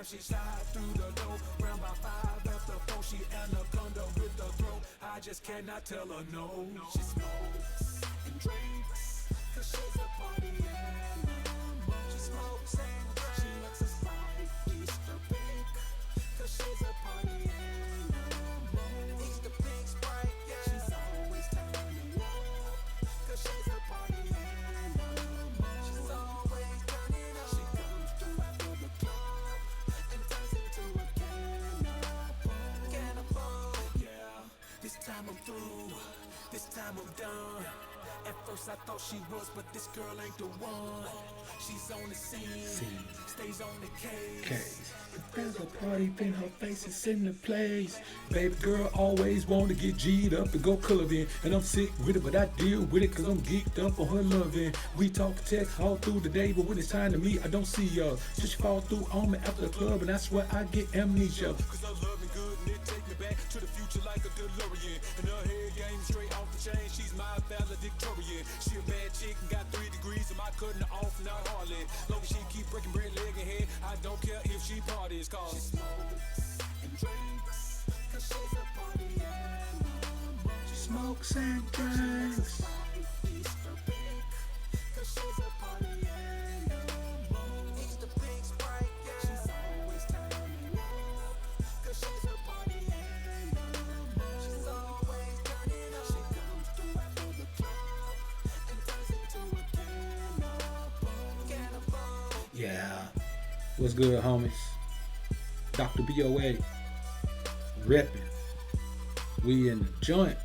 time she slide through the door. Round by 5 after 4, she anaconda with the throat. I just cannot tell her no. She smokes and drinks, cause she's a party animal. She smokes and drinks, she likes a Sprite, Easter pink, cause she's a party animal. Easter pink Sprite, yeah. She's always turning up, cause she's a party animal. She's always turning up. She comes through after the club and turns into a cannibal. Yeah, this time I'm through, this time I'm done. At first I thought she was, but this girl ain't the one. She's on the scene, stays on the case. If there's a party, then her face is in the place. Baby girl always want to get G'd up and go clubbing. And I'm sick with it, but I deal with it cause I'm geeked up on her loving. We talk text all through the day, but when it's time to meet, I don't see her. So she fall through on me after the club, and I swear I get amnesia. Cause I love me good and it take me back to the future like a DeLorean. And her head game straight off the chain, she's my valedictorian. She a bad chick and got 3 degrees, am I cutting her off? Not hardly. Long as she keep breaking bread, leg and head, I don't care if she parties. Cause she smokes and drinks, cause she's a party animal. She smokes and drinks. Easter pink, cause she's a party animal. Easter pink Sprite, yeah. She's always turning up, cause she's a party animal. She's always turning up. She comes through after the club and turns into a cannibal. Yeah. What's good, homies? Dr. BOA. Reppin'. We in the joint.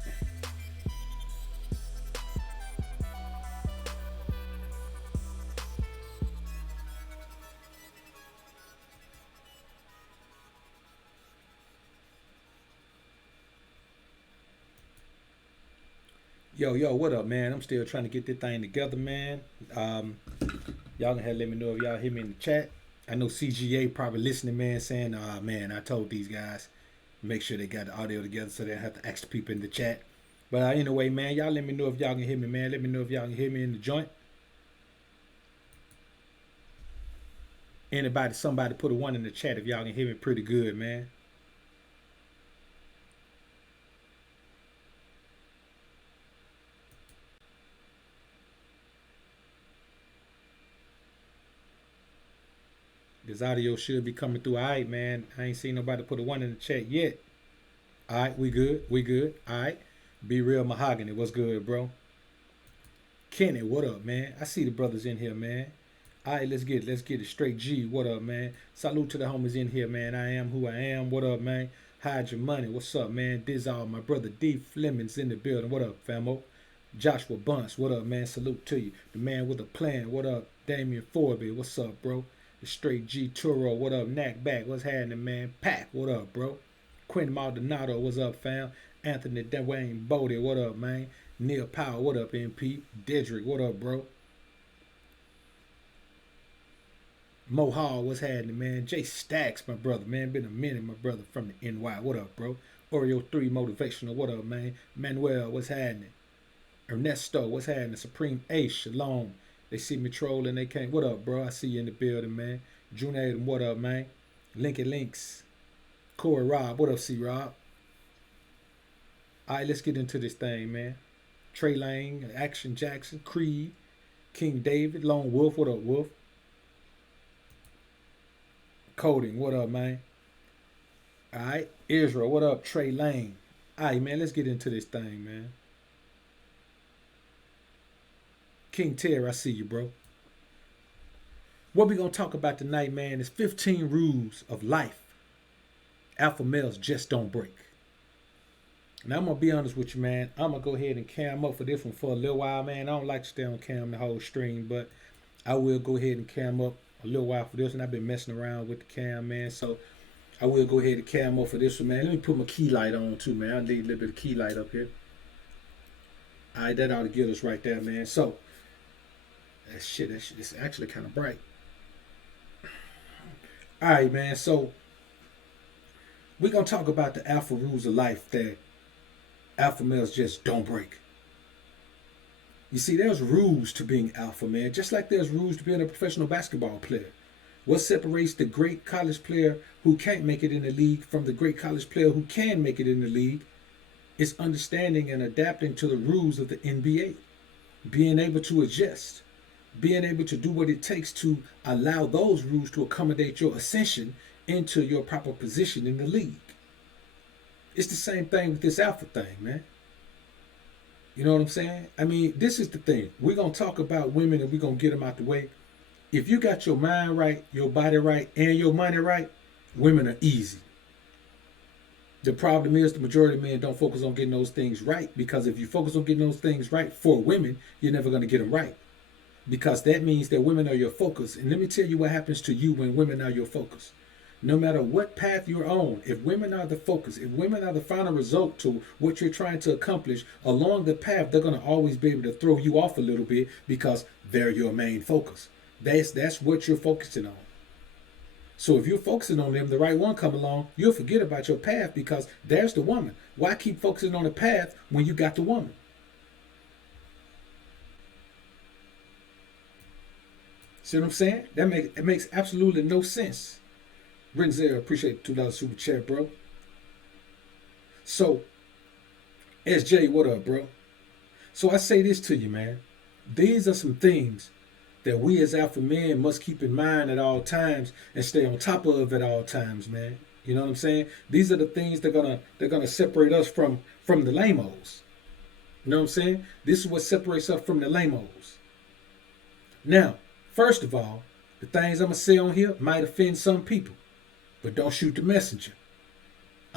Yo, what up, man? I'm still trying to get this thing together, man. Y'all gonna have to let me know if y'all hear me in the chat. I know CGA probably listening, man, saying, man, I told these guys, make sure they got the audio together so they don't have to ask the people in the chat. But anyway, man, y'all let me know if y'all can hear me, man. Let me know if y'all can hear me in the joint. Somebody put a 1 in the chat if y'all can hear me pretty good, man. This audio should be coming through. All right, man. I ain't seen nobody put a 1 in the chat yet. All right, we good. All right. Be Real Mahogany. What's good, bro? Kenny, what up, man? I see the brothers in here, man. All right, let's get it straight. G, what up, man? Salute to the homies in here, man. I am who I am. What up, man? Hide your money. What's up, man? Dizzall, my brother D Fleming's in the building. What up, famo? Joshua Bunce, what up, man? Salute to you. The man with a plan. What up? Damian Forby, what's up, bro? The straight G Turo, what up? Knack back, what's happening, man? Pack, what up, bro? Quentin Maldonado, what's up, fam? Anthony Dwayne Bodie, what up, man? Neil Powell, what up, MP? Dedrick, what up, bro? Mo Hall, what's happening, man? Jay Stacks, my brother, man. Been a minute, my brother from the NY. What up, bro? Oreo 3 Motivational, what up, man? Manuel, what's happening? Ernesto, what's happening? Supreme Ace, Shalom. They see me trolling, they can't. What up, bro? I see you in the building, man. June Adam, what up, man? Lincoln Links. Corey Rob, what up, C Rob? All right, let's get into this thing, man. Trey Lang, Action Jackson, Creed, King David, Lone Wolf, what up, Wolf? Coding, what up, man? All right, Israel, what up, Trey Lane? All right, man, let's get into this thing, man. King Terry, I see you, bro. What we gonna talk about tonight, man, is 15 rules of life. Alpha males just don't break. Now, I'm gonna be honest with you, man. I'm gonna go ahead and cam up for this one for a little while, man. I don't like to stay on cam the whole stream, but I will go ahead and cam up a little while for this one. I've been messing around with the cam, man, so I will go ahead and cam up for this one, man. Let me put my key light on too, man. I need a little bit of key light up here. All right, that ought to get us right there, man. So that shit is actually kind of bright. All right, man. So we're gonna talk about the alpha rules of life that alpha males just don't break. You see, there's rules to being alpha, man. Just like there's rules to being a professional basketball player. What separates the great college player who can't make it in the league from the great college player who can make it in the league is understanding and adapting to the rules of the NBA, being able to adjust, being able to do what it takes to allow those rules to accommodate your ascension into your proper position in the league. It's the same thing with this alpha thing, man. You know what I'm saying? I mean, this is the thing. We're going to talk about women and we're going to get them out the way. If you got your mind right, your body right, and your money right, women are easy. The problem is the majority of men don't focus on getting those things right, because if you focus on getting those things right for women, you're never going to get them right, because that means that women are your focus. And let me tell you what happens to you when women are your focus. No matter what path you're on, if women are the focus, if women are the final result to what you're trying to accomplish along the path, they're going to always be able to throw you off a little bit because they're your main focus. That's what you're focusing on. So if you're focusing on them, the right one come along, you'll forget about your path because there's the woman. Why keep focusing on the path when you got the woman? See what I'm saying? It makes absolutely no sense. Renzel, appreciate the $2 super chat, bro. So, SJ, what up, bro? So I say this to you, man. These are some things that we as alpha men must keep in mind at all times and stay on top of at all times, man. You know what I'm saying? These are the things they're gonna separate us from the lamos. You know what I'm saying? This is what separates us from the lamos. Now, first of all, the things I'm gonna say on here might offend some people, but don't shoot the messenger.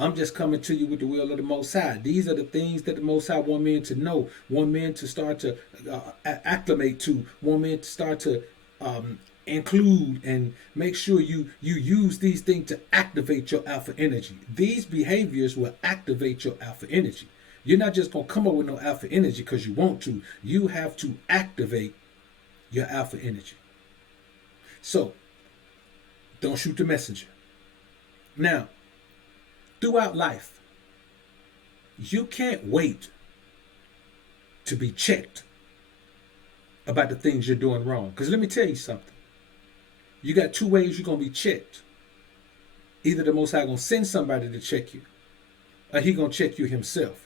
I'm just coming to you with the will of the Most High. These are the things that the Most High want men to know, want men to start to acclimate to, want men to start to include and make sure you use these things to activate your alpha energy. These behaviors will activate your alpha energy. You're not just going to come up with no alpha energy because you want to. You have to activate your alpha energy. So, don't shoot the messenger. Now, throughout life, you can't wait to be checked about the things you're doing wrong. Because let me tell you something. You got two ways you're going to be checked. Either the Most High going to send somebody to check you, or he going to check you himself.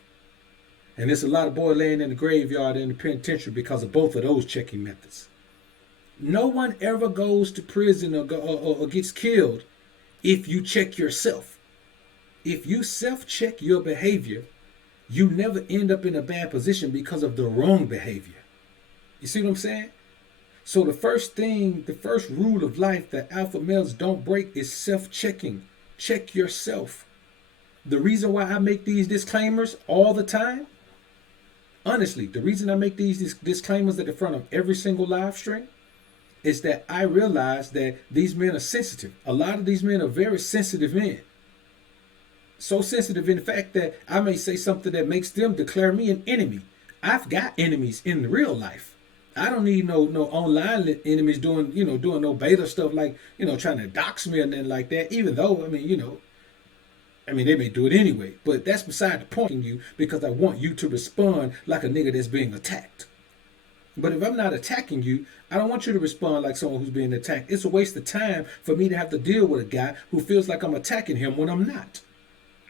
And there's a lot of boy laying in the graveyard in the penitentiary because of both of those checking methods. No one ever goes to prison or gets killed if you check yourself. If you self-check your behavior, you never end up in a bad position because of the wrong behavior. You see what I'm saying? So the first rule of life that alpha males don't break is self-checking. Check yourself. The reason why I make these disclaimers all the time, honestly, the reason I make these disclaimers at the front of every single live stream is that I realize that these men are sensitive. A lot of these men are very sensitive men. So sensitive in the fact that I may say something that makes them declare me an enemy. I've got enemies in real life. I don't need no online enemies doing no beta stuff like, trying to dox me or nothing like that. Even though, they may do it anyway. But that's beside the point in you, because I want you to respond like a nigga that's being attacked. But if I'm not attacking you, I don't want you to respond like someone who's being attacked. It's a waste of time for me to have to deal with a guy who feels like I'm attacking him when I'm not.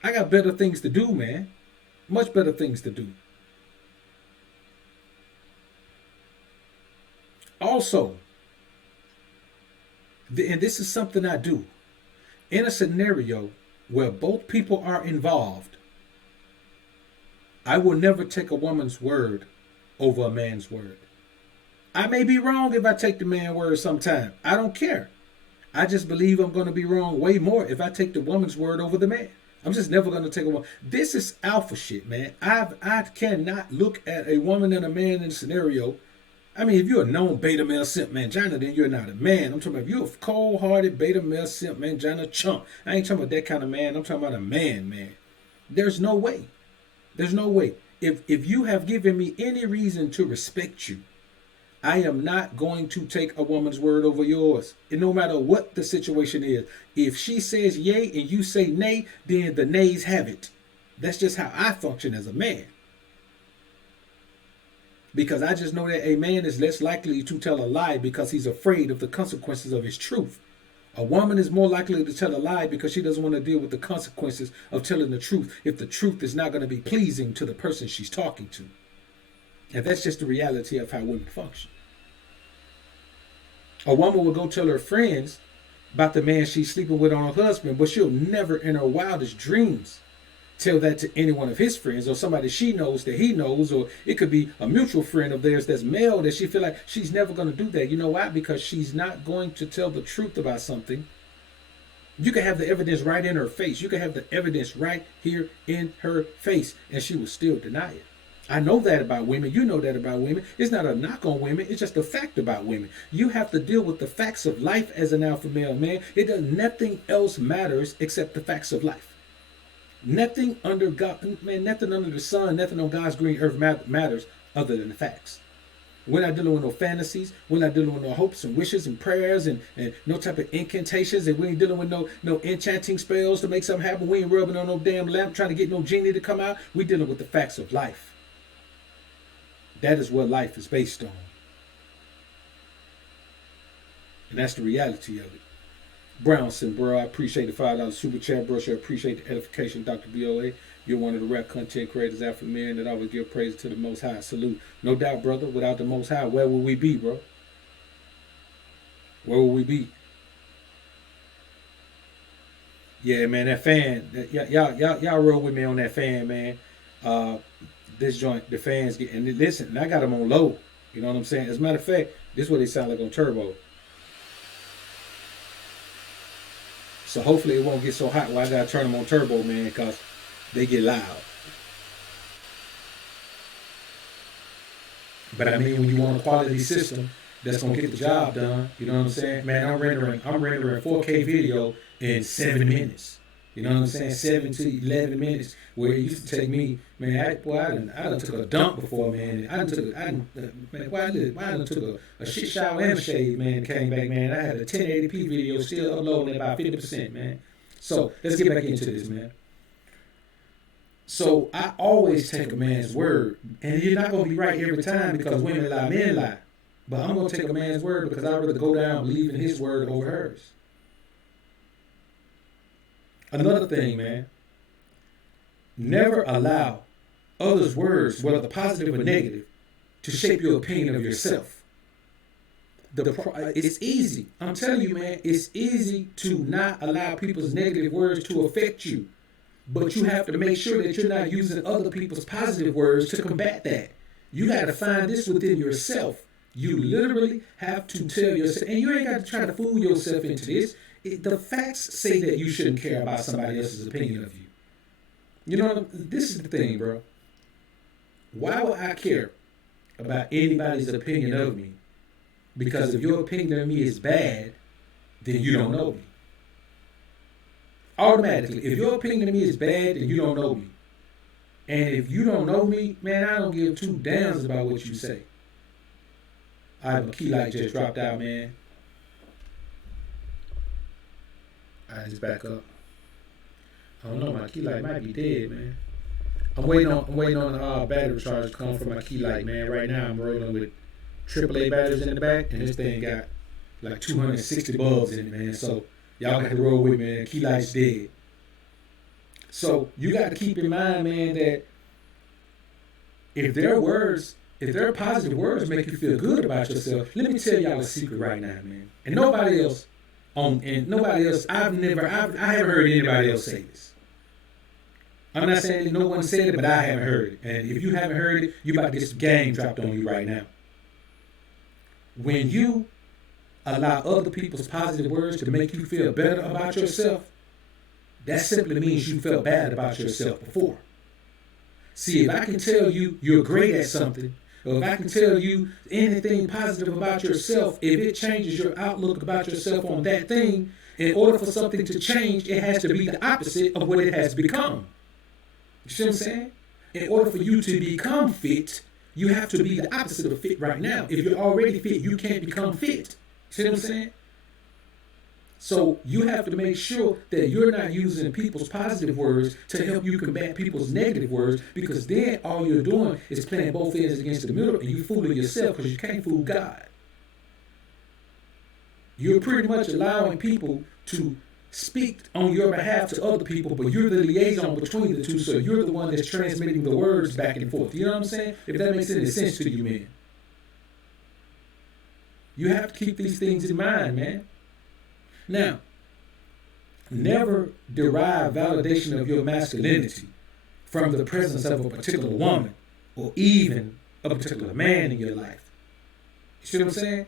I got better things to do, man. Much better things to do. Also, and this is something I do, in a scenario where both people are involved, I will never take a woman's word over a man's word. I may be wrong if I take the man's word sometime. I don't care. I just believe I'm going to be wrong way more if I take the woman's word over the man. I'm just never going to take a woman. This is alpha shit, man. I cannot look at a woman and a man in a scenario. I mean, if you're a known beta male simp mangina, then you're not a man. I'm talking about if you're a cold-hearted beta male simp mangina chump. I ain't talking about that kind of man. I'm talking about a man. There's no way. There's no way. If you have given me any reason to respect you, I am not going to take a woman's word over yours. And no matter what the situation is, if she says yay and you say nay, then the nays have it. That's just how I function as a man. Because I just know that a man is less likely to tell a lie because he's afraid of the consequences of his truth. A woman is more likely to tell a lie because she doesn't want to deal with the consequences of telling the truth if the truth is not going to be pleasing to the person she's talking to. And that's just the reality of how women function. A woman will go tell her friends about the man she's sleeping with on her husband, but she'll never in her wildest dreams tell that to any one of his friends or somebody she knows that he knows, or it could be a mutual friend of theirs that's male that she feel like she's never going to do that. You know why? Because she's not going to tell the truth about something. You can have the evidence right in her face. You can have the evidence right here in her face, and she will still deny it. I know that about women. You know that about women. It's not a knock on women. It's just a fact about women. You have to deal with the facts of life as an alpha male man. It does nothing else matters except the facts of life. Nothing under God, man, nothing under the sun, nothing on God's green earth matters other than the facts. We're not dealing with no fantasies. We're not dealing with no hopes and wishes and prayers and no type of incantations. And we ain't dealing with no enchanting spells to make something happen. We ain't rubbing on no damn lamp trying to get no genie to come out. We're dealing with the facts of life. That is what life is based on. And that's the reality of it. Brownson, bro, I appreciate the $5 super chat, bro. Sure appreciate the edification, Dr. BOA. You're one of the rap content creators, alpha men that always give praise to the Most High. Salute. No doubt, brother. Without the Most High, where would we be, bro? Where would we be? Yeah, man, that fan. Y'all roll with me on that fan, man. This joint, the fans get, and listen, I got them on low. You know what I'm saying? As a matter of fact, this is what they sound like on turbo. So hopefully it won't get so hot while I gotta turn them on turbo, man, because they get loud. But I mean, when you want a quality system that's gonna get the job done, you know what I'm saying? Man, I'm rendering 4K video in 7 minutes. You know what I'm saying? 7 to 11 minutes, where it used to take me, man. I done took a dump before, man. I done took a shit shower and a shave, man. Came back, man. I had a 1080p video still uploading at about 50%, man. So let's get back into this, man. So I always take a man's word, and you're not gonna be right every time because women lie, men lie. But I'm gonna take a man's word because I'd rather go down believing his word over hers. Another thing, man, never allow others' words, whether positive or negative, to shape your opinion of yourself. It's easy. I'm telling you, man, it's easy to not allow people's negative words to affect you. But you have to make sure that you're not using other people's positive words to combat that. You got to find this within yourself. You literally have to tell yourself, and you ain't got to try to fool yourself into this. The facts say that you shouldn't care about somebody else's opinion of you. You know, this is the thing, bro. Why would I care about anybody's opinion of me? Because if your opinion of me is bad, then you don't know me. Automatically, if your opinion of me is bad, then you don't know me. And if you don't know me, man, I don't give two damns about what you say. All right, my key light just dropped out, man. I just back up. I don't know, my key light might be dead, man. I'm waiting on the battery charge to come from my key light, man. Right now I'm rolling with AAA batteries in the back, and this thing got like 260 bulbs in it, man. So y'all got to roll with me, man. Key light's dead. So you got to keep in mind, man, that if their positive words make you feel good about yourself, let me tell y'all a secret right now, man. And nobody else, I haven't heard anybody else say this. I'm not saying that no one said it, but I haven't heard it. And if you haven't heard it, you about to get some game dropped on you right now. When you allow other people's positive words to make you feel better about yourself, that simply means you felt bad about yourself before. See, if I can tell you you're great at something, or if I can tell you anything positive about yourself, if it changes your outlook about yourself on that thing, in order for something to change, it has to be the opposite of what it has become. You see what I'm saying? In order for you to become fit, you have to be the opposite of fit right now. If you're already fit, you can't become fit. See what I'm saying? So you have to make sure that you're not using people's positive words to help you combat people's negative words, because then all you're doing is playing both ends against the middle, and you're fooling yourself because you can't fool God. You're pretty much allowing people to speak on your behalf to other people, but you're the liaison between the two, so you're the one that's transmitting the words back and forth. You know what I'm saying? If that makes any sense to you, man. You have to keep these things in mind, man. Now, never derive validation of your masculinity from the presence of a particular woman or even a particular man in your life. You see what I'm saying?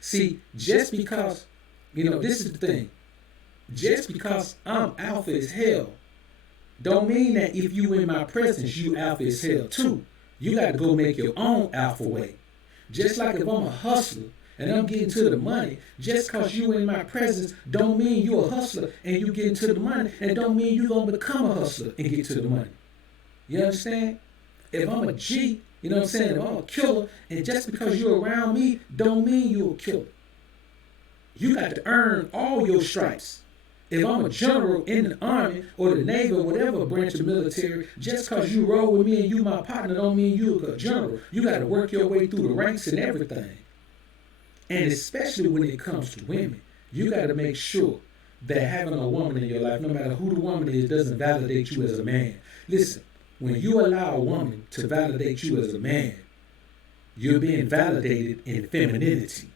See, just because, this is the thing. Just because I'm alpha as hell, don't mean that if you in my presence, you alpha as hell too. You got to go make your own alpha way. Just like if I'm a hustler and I'm getting to the money, just because you in my presence don't mean you a hustler and you getting to the money, and don't mean you going to become a hustler and get to the money. You understand? If I'm a G, you know what I'm saying? If I'm a killer, and just because you're around me don't mean you're a killer. You got to earn all your stripes. If I'm a general in the Army or the Navy or whatever branch of the military, just because you roll with me and you my partner don't mean you're a general. You got to work your way through the ranks and everything. And especially when it comes to women, you got to make sure that having a woman in your life, no matter who the woman is, doesn't validate you as a man. Listen, when you allow a woman to validate you as a man, you're being validated in femininity.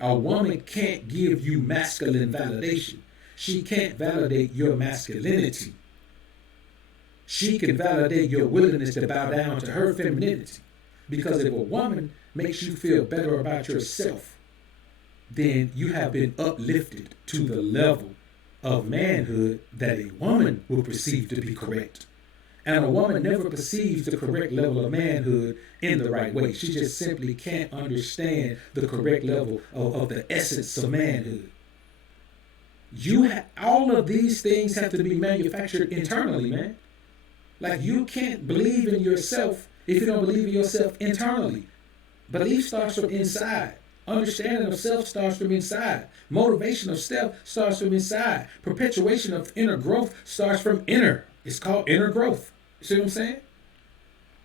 A woman can't give you masculine validation. She can't validate your masculinity. She can validate your willingness to bow down to her femininity. Because if a woman makes you feel better about yourself, then you have been uplifted to the level of manhood that a woman will perceive to be correct. And a woman never perceives the correct level of manhood in the right way. She just simply can't understand the correct level of the essence of manhood. All of these things have to be manufactured internally, man. Like, you can't believe in yourself if you don't believe in yourself internally. Belief starts from inside. Understanding of self starts from inside. Motivation of self starts from inside. Perpetuation of inner growth starts from inner. It's called inner growth. You see what I'm saying?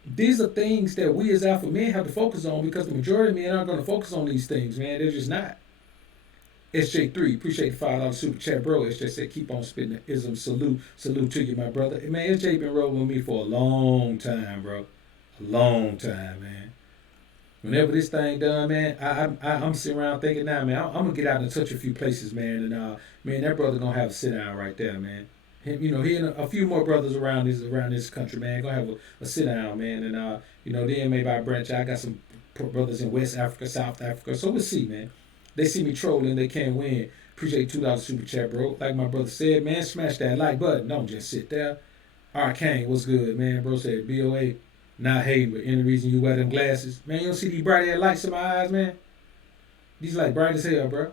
These are things that we as alpha men have to focus on, because the majority of men aren't going to focus on these things, man. They're just not. SJ3, appreciate the $5 super chat, bro. SJ said, keep on spitting the ism. Salute to you, my brother. Man, SJ been rolling with me for a long time, bro. A long time, man. Whenever this thing done, man, I'm sitting around thinking now, man, I'm going to get out and touch a few places, man. And, man, that brother going to have a sit down right there, man. He and a few more brothers around this country, man, gonna have a sit down, man, and then maybe I branch out. I got some brothers in West Africa, South Africa, so we'll see, man. They see me trolling, they can't win. Appreciate $2 super chat, bro. Like my brother said, man, smash that like button. Don't just sit there. Arcane, what's good, man? Bro said BOA, not hating, but any reason you wear them glasses, man? You don't see these bright ass lights in my eyes, man? These like bright as hell, bro.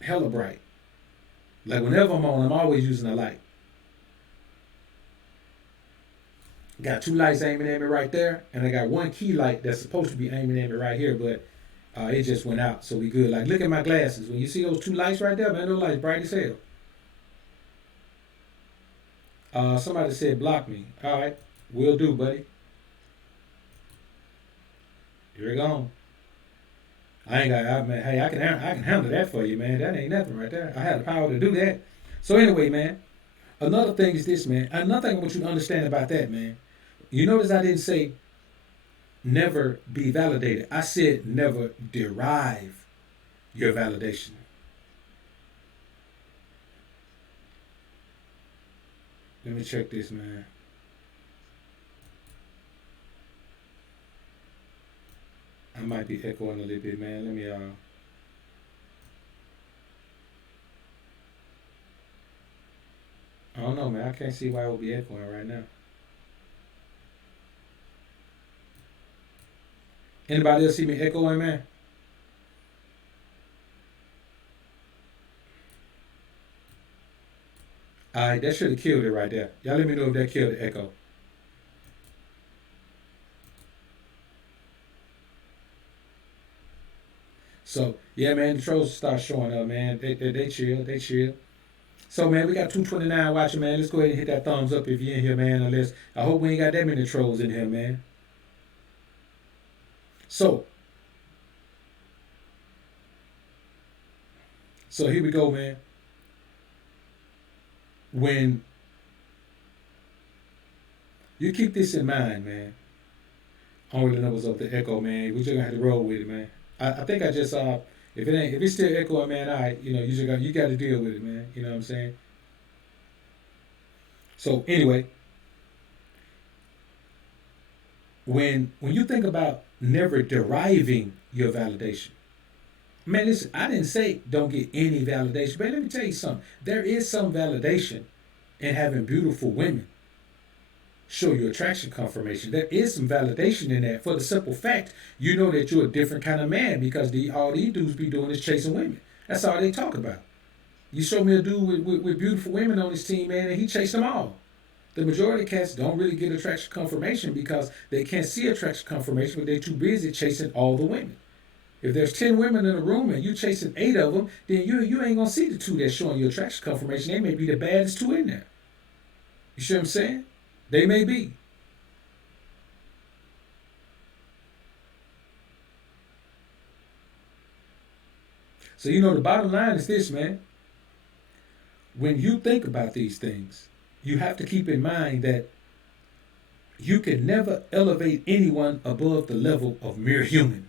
Hella bright. Like, whenever I'm on, I'm always using a light. Got two lights aiming at me right there, and I got one key light that's supposed to be aiming at me right here, but it just went out, so we good. Like, look at my glasses. When you see those two lights right there, man, those lights bright as hell. Somebody said block me. All right, will do, buddy. Here we go. I can handle that for you, man. That ain't nothing right there. I had the power to do that. So anyway, man, another thing is this, man. Another thing I want you to understand about that, man. You notice I didn't say never be validated. I said never derive your validation. Let me check this, man. I might be echoing a little bit, man. Let me I don't know, man. I can't see why I would be echoing right now. Anybody else see me echoing, man? Alright, that should have killed it right there. Y'all let me know if that killed the echo. So, yeah, man, the trolls start showing up, man. They chill. So man, we got 229 watching, man. Let's go ahead and hit that thumbs up if you're in here, man. Unless I hope we ain't got that many trolls in here, man. So here we go, man. When you keep this in mind, man. I don't really know what's up with the echo, man. We just gonna have to roll with it, man. I think I just if it's still echoing, man, all right, you got to deal with it, man. You know what I'm saying? So anyway, when you think about never deriving your validation, man, listen, I didn't say don't get any validation, but let me tell you something. There is some validation in having beautiful women show you attraction confirmation. There is some validation in that for the simple fact you know that you're a different kind of man because all these dudes be doing is chasing women. That's all they talk about. You show me a dude with beautiful women on his team, man, and he chased them all. The majority of cats don't really get attraction confirmation because they can't see attraction confirmation, but they're too busy chasing all the women. If there's 10 women in a room and you chasing 8 of them, then you ain't gonna see the 2 that's showing you attraction confirmation. They may be the baddest 2 in there. You see what I'm saying? They may be. So the bottom line is this, man. When you think about these things, you have to keep in mind that you can never elevate anyone above the level of mere human.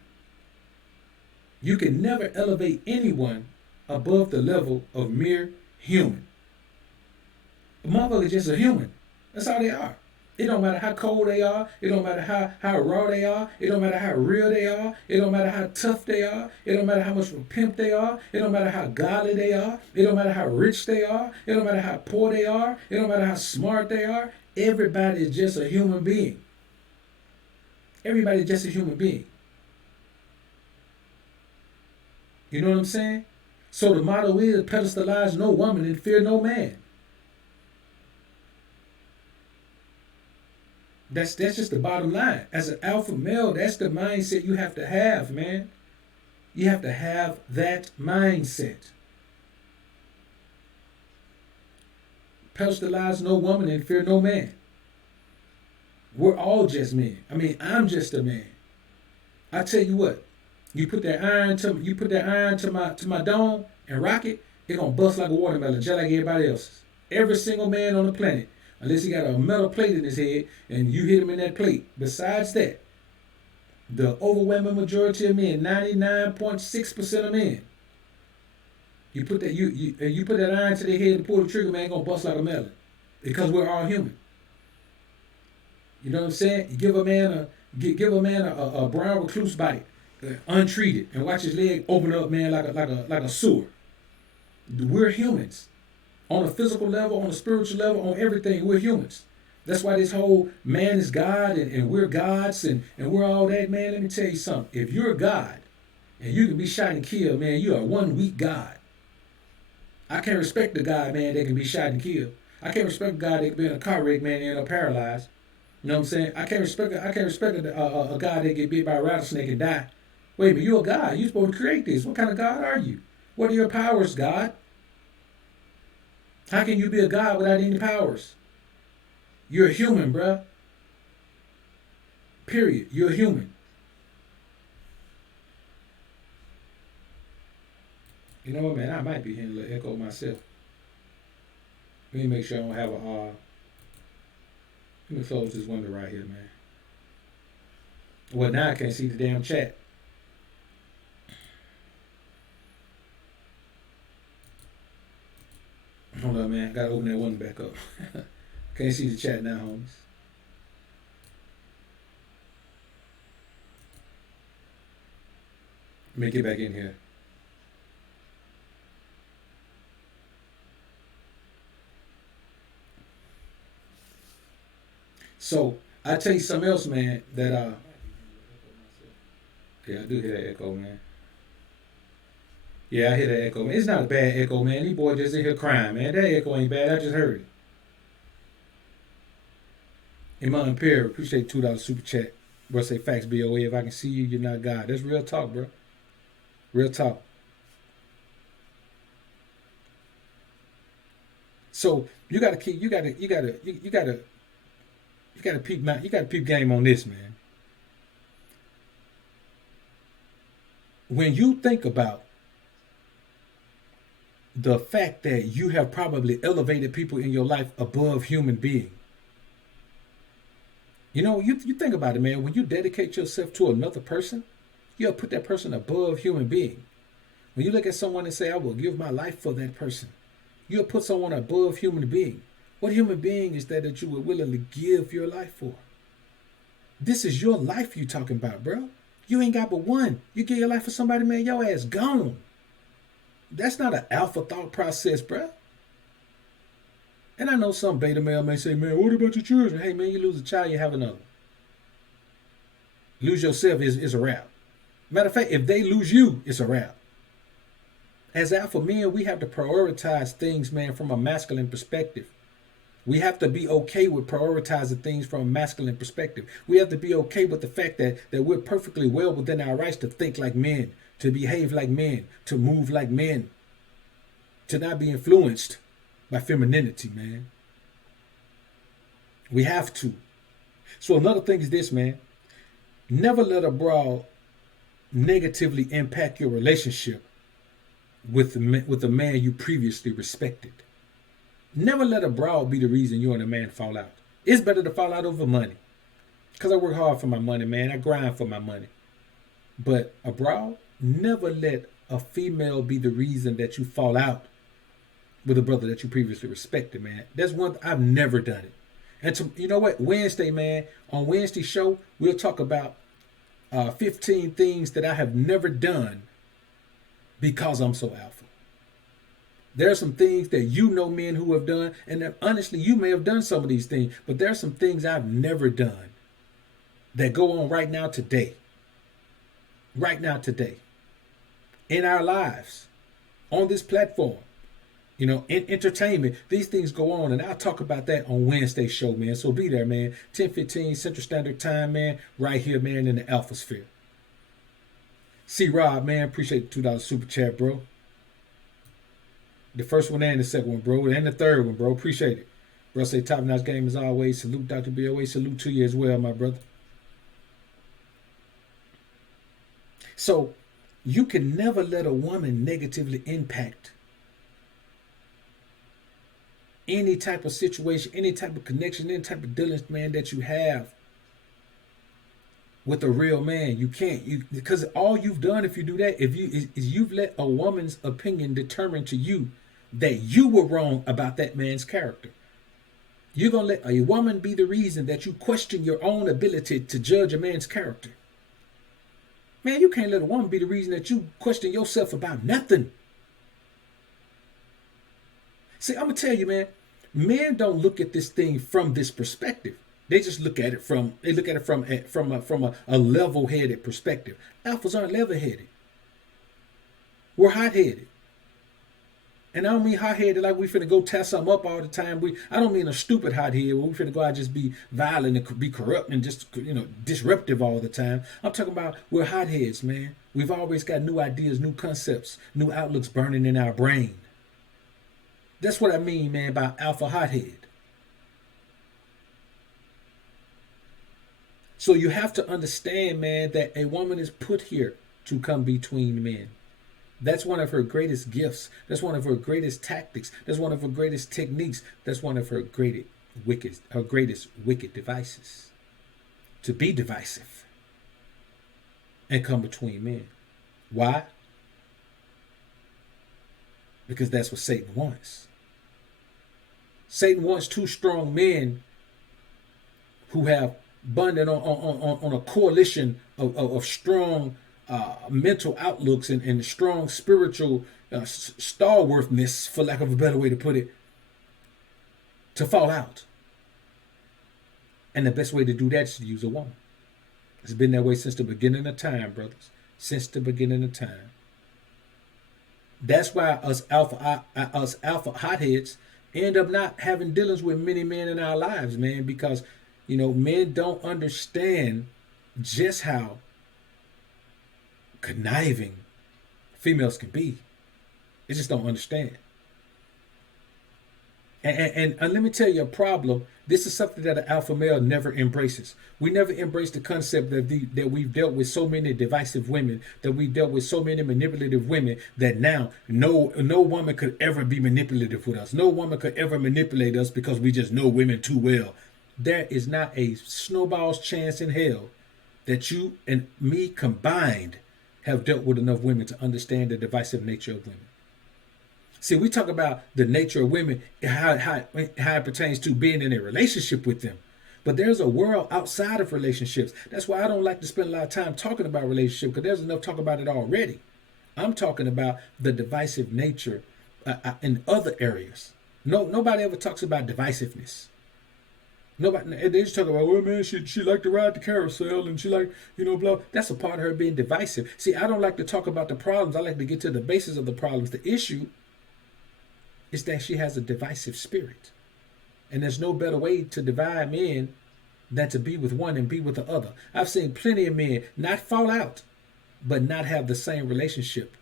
You can never elevate anyone above the level of mere human. A motherfucker is just a human. That's all they are. It don't matter how cold they are. It don't matter how raw they are. It don't matter how real they are. It don't matter how tough they are. It don't matter how much of a pimp they are. It don't matter how godly they are. It don't matter how rich they are. It don't matter how poor they are. It don't matter how smart they are. Everybody is just a human being. Everybody is just a human being. You know what I'm saying? So the motto is pedestalize no woman and fear no man. That's just the bottom line. As an alpha male, that's the mindset you have to have, man. You have to have that mindset. Pedestalize no woman and fear no man. We're all just men. I mean, I'm just a man. I tell you what, you put that iron to my dome and rock it, it gonna bust like a watermelon, just like everybody else's. Every single man on the planet. Unless he got a metal plate in his head and you hit him in that plate. Besides that, the overwhelming majority of men, 99.6% of men, you put that iron to their head and pull the trigger, man, gonna bust like a melon. Because we're all human. You know what I'm saying? You give a man a brown recluse bite, untreated, and watch his leg open up, man, like a sewer. We're humans. On a physical level, on a spiritual level, on everything, we're humans. That's why this whole man is God and we're gods and we're all that, man. Let me tell you something. If you're a God and you can be shot and killed, man, you are one weak God. I can't respect the God, man, that can be shot and killed. I can't respect a God that can be in a car wreck, man, and end up paralyzed. You know what I'm saying? I can't respect a God that get bit by a rattlesnake and die. Wait a minute, you're a God. You're supposed to create this. What kind of God are you? What are your powers, God? How can you be a God without any powers? You're a human, bruh. Period. You're a human. You know what, man? I might be hearing a little echo myself. Let me make sure I don't have a... let me close this window right here, man. Well, now I can't see the damn chat. Hold on, man. Gotta open that window back up. Can't see the chat now, homies. Let me get back in here. So I tell you something else, man, that yeah, I do hear that echo, man. Yeah, I hear that echo, man. It's not a bad echo, man. These boys just in here crying, man. That echo ain't bad. I just heard it. Iman Perry, appreciate $2 super chat. Bro, say facts, BOA. If I can see you, you're not God. That's real talk, bro. Real talk. So you gotta keep, you gotta peep game on this, man. When you think about the fact that you have probably elevated people in your life above human being, you think about it, man. When you dedicate yourself to another person, you'll put that person above human being. When you look at someone and say, I will give my life for that person, you'll put someone above human being. What human being is that you would willingly give your life for? This is your life you talking about, bro. You ain't got but one. You give your life for somebody, man, your ass gone. That's not an alpha thought process, bro. And I know some beta male may say, man, what about your children? Hey, man, you lose a child, you have another. Lose yourself is a wrap. Matter of fact, if they lose you, it's a wrap. As alpha men, we have to prioritize things, man, from a masculine perspective. We have to be okay with prioritizing things from a masculine perspective. We have to be okay with the fact that we're perfectly well within our rights to think like men, to behave like men, to move like men, to not be influenced by femininity, man. We have to. So another thing is this, man. Never let a bra negatively impact your relationship with the man you previously respected. Never let a bra be the reason you and a man fall out. It's better to fall out over money. Because I work hard for my money, man. I grind for my money. But a bra, never let a female be the reason that you fall out with a brother that you previously respected, man. That's one I've never done it. And you know what? Wednesday, man, on Wednesday's show, we'll talk about 15 things that I have never done because I'm so alpha. There are some things that men who have done, and that honestly, you may have done some of these things, but there are some things I've never done that go on right now today. Right now today. In our lives. On this platform. In entertainment. These things go on, and I'll talk about that on Wednesday's show, man. So be there, man. 10:15 Central Standard Time, man. Right here, man, in the Alpha Sphere. C. Rob, man. Appreciate the $2 super chat, bro. The first one and the second one, bro. And the third one, bro. Appreciate it. Bro, say top notch game as always. Salute Dr. BOA. Salute to you as well, my brother. So, you can never let a woman negatively impact any type of situation, any type of connection, any type of dealings, man, that you have with a real man. You can't, because all you've done if you do that, is you've let a woman's opinion determine to you that you were wrong about that man's character. You're going to let a woman be the reason that you question your own ability to judge a man's character. Man, you can't let a woman be the reason that you question yourself about nothing. See, I'm going to tell you, man, men don't look at this thing from this perspective. They just look at it from a level-headed perspective. Alphas aren't level-headed. We're hot-headed. And I don't mean hot-headed like we finna go tear something up all the time. I don't mean a stupid hot-head where we finna go out and just be violent and be corrupt and just, disruptive all the time. I'm talking about we're hot-heads, man. We've always got new ideas, new concepts, new outlooks burning in our brain. That's what I mean, man, by alpha hothead. So you have to understand, man, that a woman is put here to come between men. That's one of her greatest gifts. That's one of her greatest tactics. That's one of her greatest techniques. That's one of her greatest wicked devices. To be divisive and come between men. Why? Because that's what Satan wants. Satan wants two strong men who have bonded on a coalition of strong mental outlooks and strong spiritual stalwartness, for lack of a better way to put it, to fall out. And the best way to do that is to use a woman. It's been that way since the beginning of time, brothers. Since the beginning of time. That's why us alpha hotheads end up not having dealings with many men in our lives, man, because, men don't understand just how conniving females can be. They just don't understand. And let me tell you a problem. This is something that an alpha male never embraces. We never embrace the concept that we've dealt with so many divisive women, that we've dealt with so many manipulative women, that now no woman could ever be manipulative with us. No woman could ever manipulate us because we just know women too well. There is not a snowball's chance in hell that you and me combined have dealt with enough women to understand the divisive nature of women. See, we talk about the nature of women, how it pertains to being in a relationship with them. But there's a world outside of relationships. That's why I don't like to spend a lot of time talking about relationships, because there's enough talk about it already. I'm talking about the divisive nature in other areas. Nobody ever talks about divisiveness. Nobody, they just talk about, well, man, she liked to ride the carousel and she like, blah. That's a part of her being divisive. See, I don't like to talk about the problems. I like to get to the basis of the problems. The issue is that she has a divisive spirit. And there's no better way to divide men than to be with one and be with the other. I've seen plenty of men not fall out, but not have the same relationship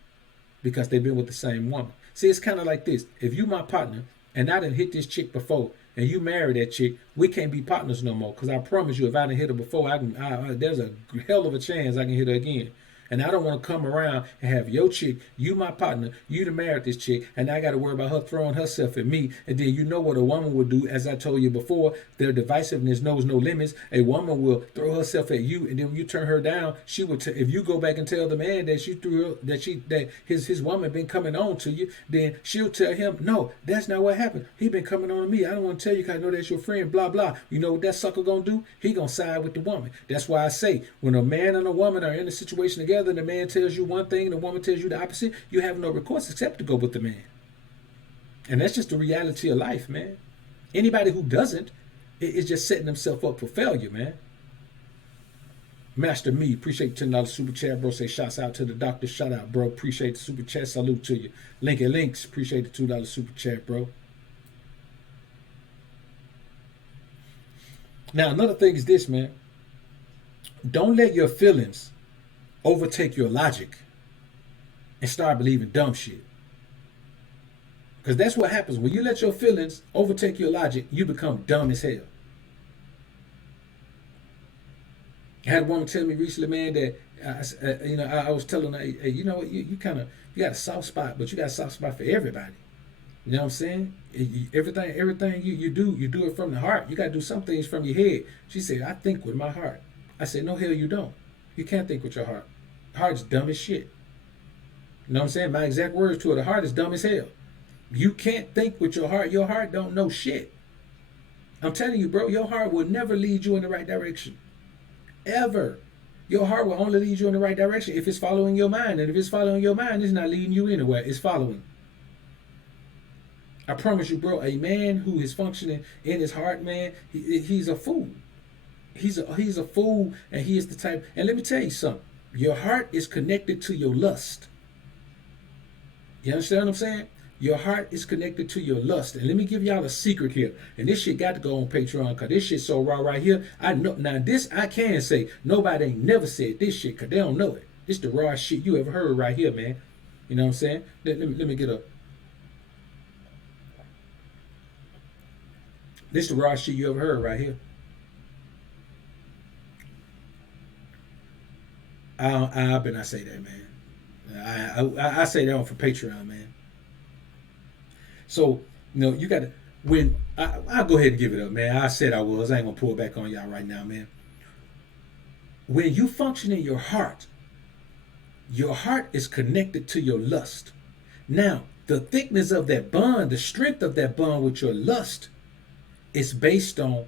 because they've been with the same woman. See, it's kind of like this. If you my partner and I done hit this chick before and you marry that chick, we can't be partners no more. Because I promise you, if I done hit her before, there's a hell of a chance I can hit her again. And I don't want to come around and have your chick, you my partner, you done married this chick, and I got to worry about her throwing herself at me. And then you know what a woman would do, as I told you before, their divisiveness knows no limits. A woman will throw herself at you, and then when you turn her down, she will. If you go back and tell the man that that his woman been coming on to you, then she'll tell him, no, that's not what happened. He been coming on to me. I don't want to tell you because I know that's your friend. Blah blah. You know what that sucker gonna do? He gonna side with the woman. That's why I say when a man and a woman are in a situation together, and the man tells you one thing and the woman tells you the opposite, you have no recourse except to go with the man. And that's just the reality of life, man. Anybody who doesn't is just setting themselves up for failure, man. Master Me, appreciate the $10 super chat, bro. Say shouts out to the doctor. Shout out, bro. Appreciate the super chat. Salute to you. Linky Links, appreciate the $2 super chat, bro. Now, another thing is this, man. Don't let your feelings overtake your logic and start believing dumb shit. Because that's what happens. When you let your feelings overtake your logic, you become dumb as hell. I had a woman tell me recently, man, that I was telling her, hey, you know what, you got a soft spot, but you got a soft spot for everybody. You know what I'm saying? Everything you do it from the heart. You got to do some things from your head. She said, I think with my heart. I said, no, hell you don't. You can't think with your heart. Heart's dumb as shit. You know what I'm saying? My exact words to her, the heart is dumb as hell. You can't think with your heart. Your heart don't know shit. I'm telling you, bro, your heart will never lead you in the right direction. Ever. Your heart will only lead you in the right direction if it's following your mind. And if it's following your mind, it's not leading you anywhere. It's following. I promise you, bro, a man who is functioning in his heart, man, he's a fool. He's a fool, and he is the type. And let me tell you something. Your heart is connected to your lust. You understand what I'm saying? Your heart is connected to your lust. And let me give y'all a secret here. And this shit got to go on Patreon because this shit so raw right here. I know now this I can say. Nobody ain't never said this shit because they don't know it. This the raw shit you ever heard right here, man. You know what I'm saying? Let me get up. This the raw shit you ever heard right here. I better not say that, man. I say that on for Patreon, man. So, you got to, I'll go ahead and give it up, man. I said I was. I ain't going to pull back on y'all right now, man. When you function in your heart is connected to your lust. Now, the thickness of that bond, the strength of that bond with your lust is based on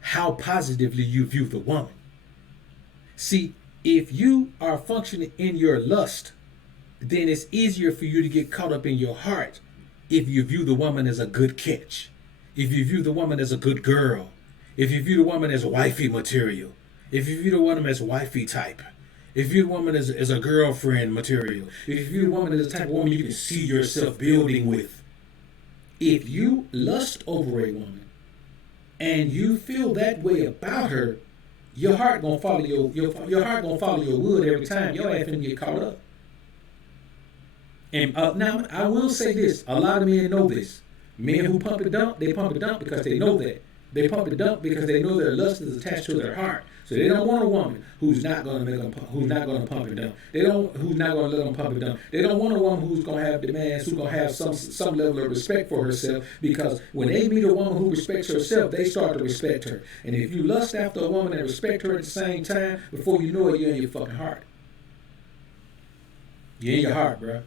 how positively you view the woman. See, if you are functioning in your lust, then it's easier for you to get caught up in your heart if you view the woman as a good catch, if you view the woman as a good girl, if you view the woman as wifey material, if you view the woman as wifey type, if you view the woman as a girlfriend material, if you view the woman as the type of woman you can see yourself building with. If you lust over a woman and you feel that way about her, your heart gonna follow your heart gonna follow your wood every time. Your ass finna get caught up. And now I will say this: a lot of men know this. Men who pump and dump, they pump and dump because they know that. They pump and dump because they know their lust is attached to their heart. So they don't want a woman who's not going to make them, who's not going to pump and dump. Who's not going to let them pump and dump. They don't want a woman who's going to have demands, who's going to have some level of respect for herself. Because when they meet a woman who respects herself, they start to respect her. And if you lust after a woman and respect her at the same time, before you know it, you're in your fucking heart. You're in your heart, bro.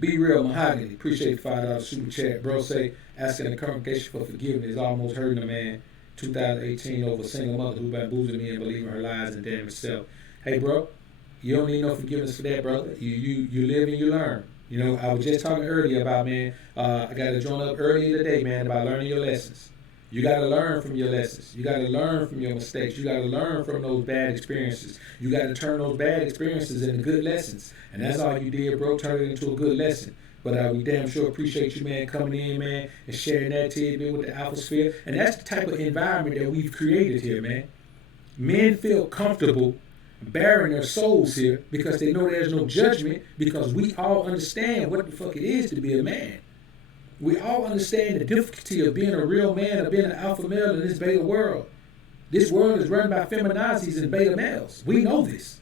Be Real Mahogany. Appreciate the $5 super chat. Bro say asking the congregation for forgiveness is almost hurting a man. 2018 over a single mother who bamboozled me and believing her lies and damn herself. Hey, bro, you don't need no forgiveness for that, brother. You live and you learn. You know, I was just talking earlier about, man, I got to join up earlier today, man, about learning your lessons. You got to learn from your lessons. You got to learn from your mistakes. You got to learn from those bad experiences. You got to turn those bad experiences into good lessons. And that's all you did, bro. Turn it into a good lesson. But we damn sure appreciate you, man, coming in, man, and sharing that tidbit with the Alphasphere. And that's the type of environment that we've created here, man. Men feel comfortable bearing their souls here because they know there's no judgment, because we all understand what the fuck it is to be a man. We all understand the difficulty of being a real man, of being an alpha male in this beta world. This world is run by feminazis and beta males. We know this.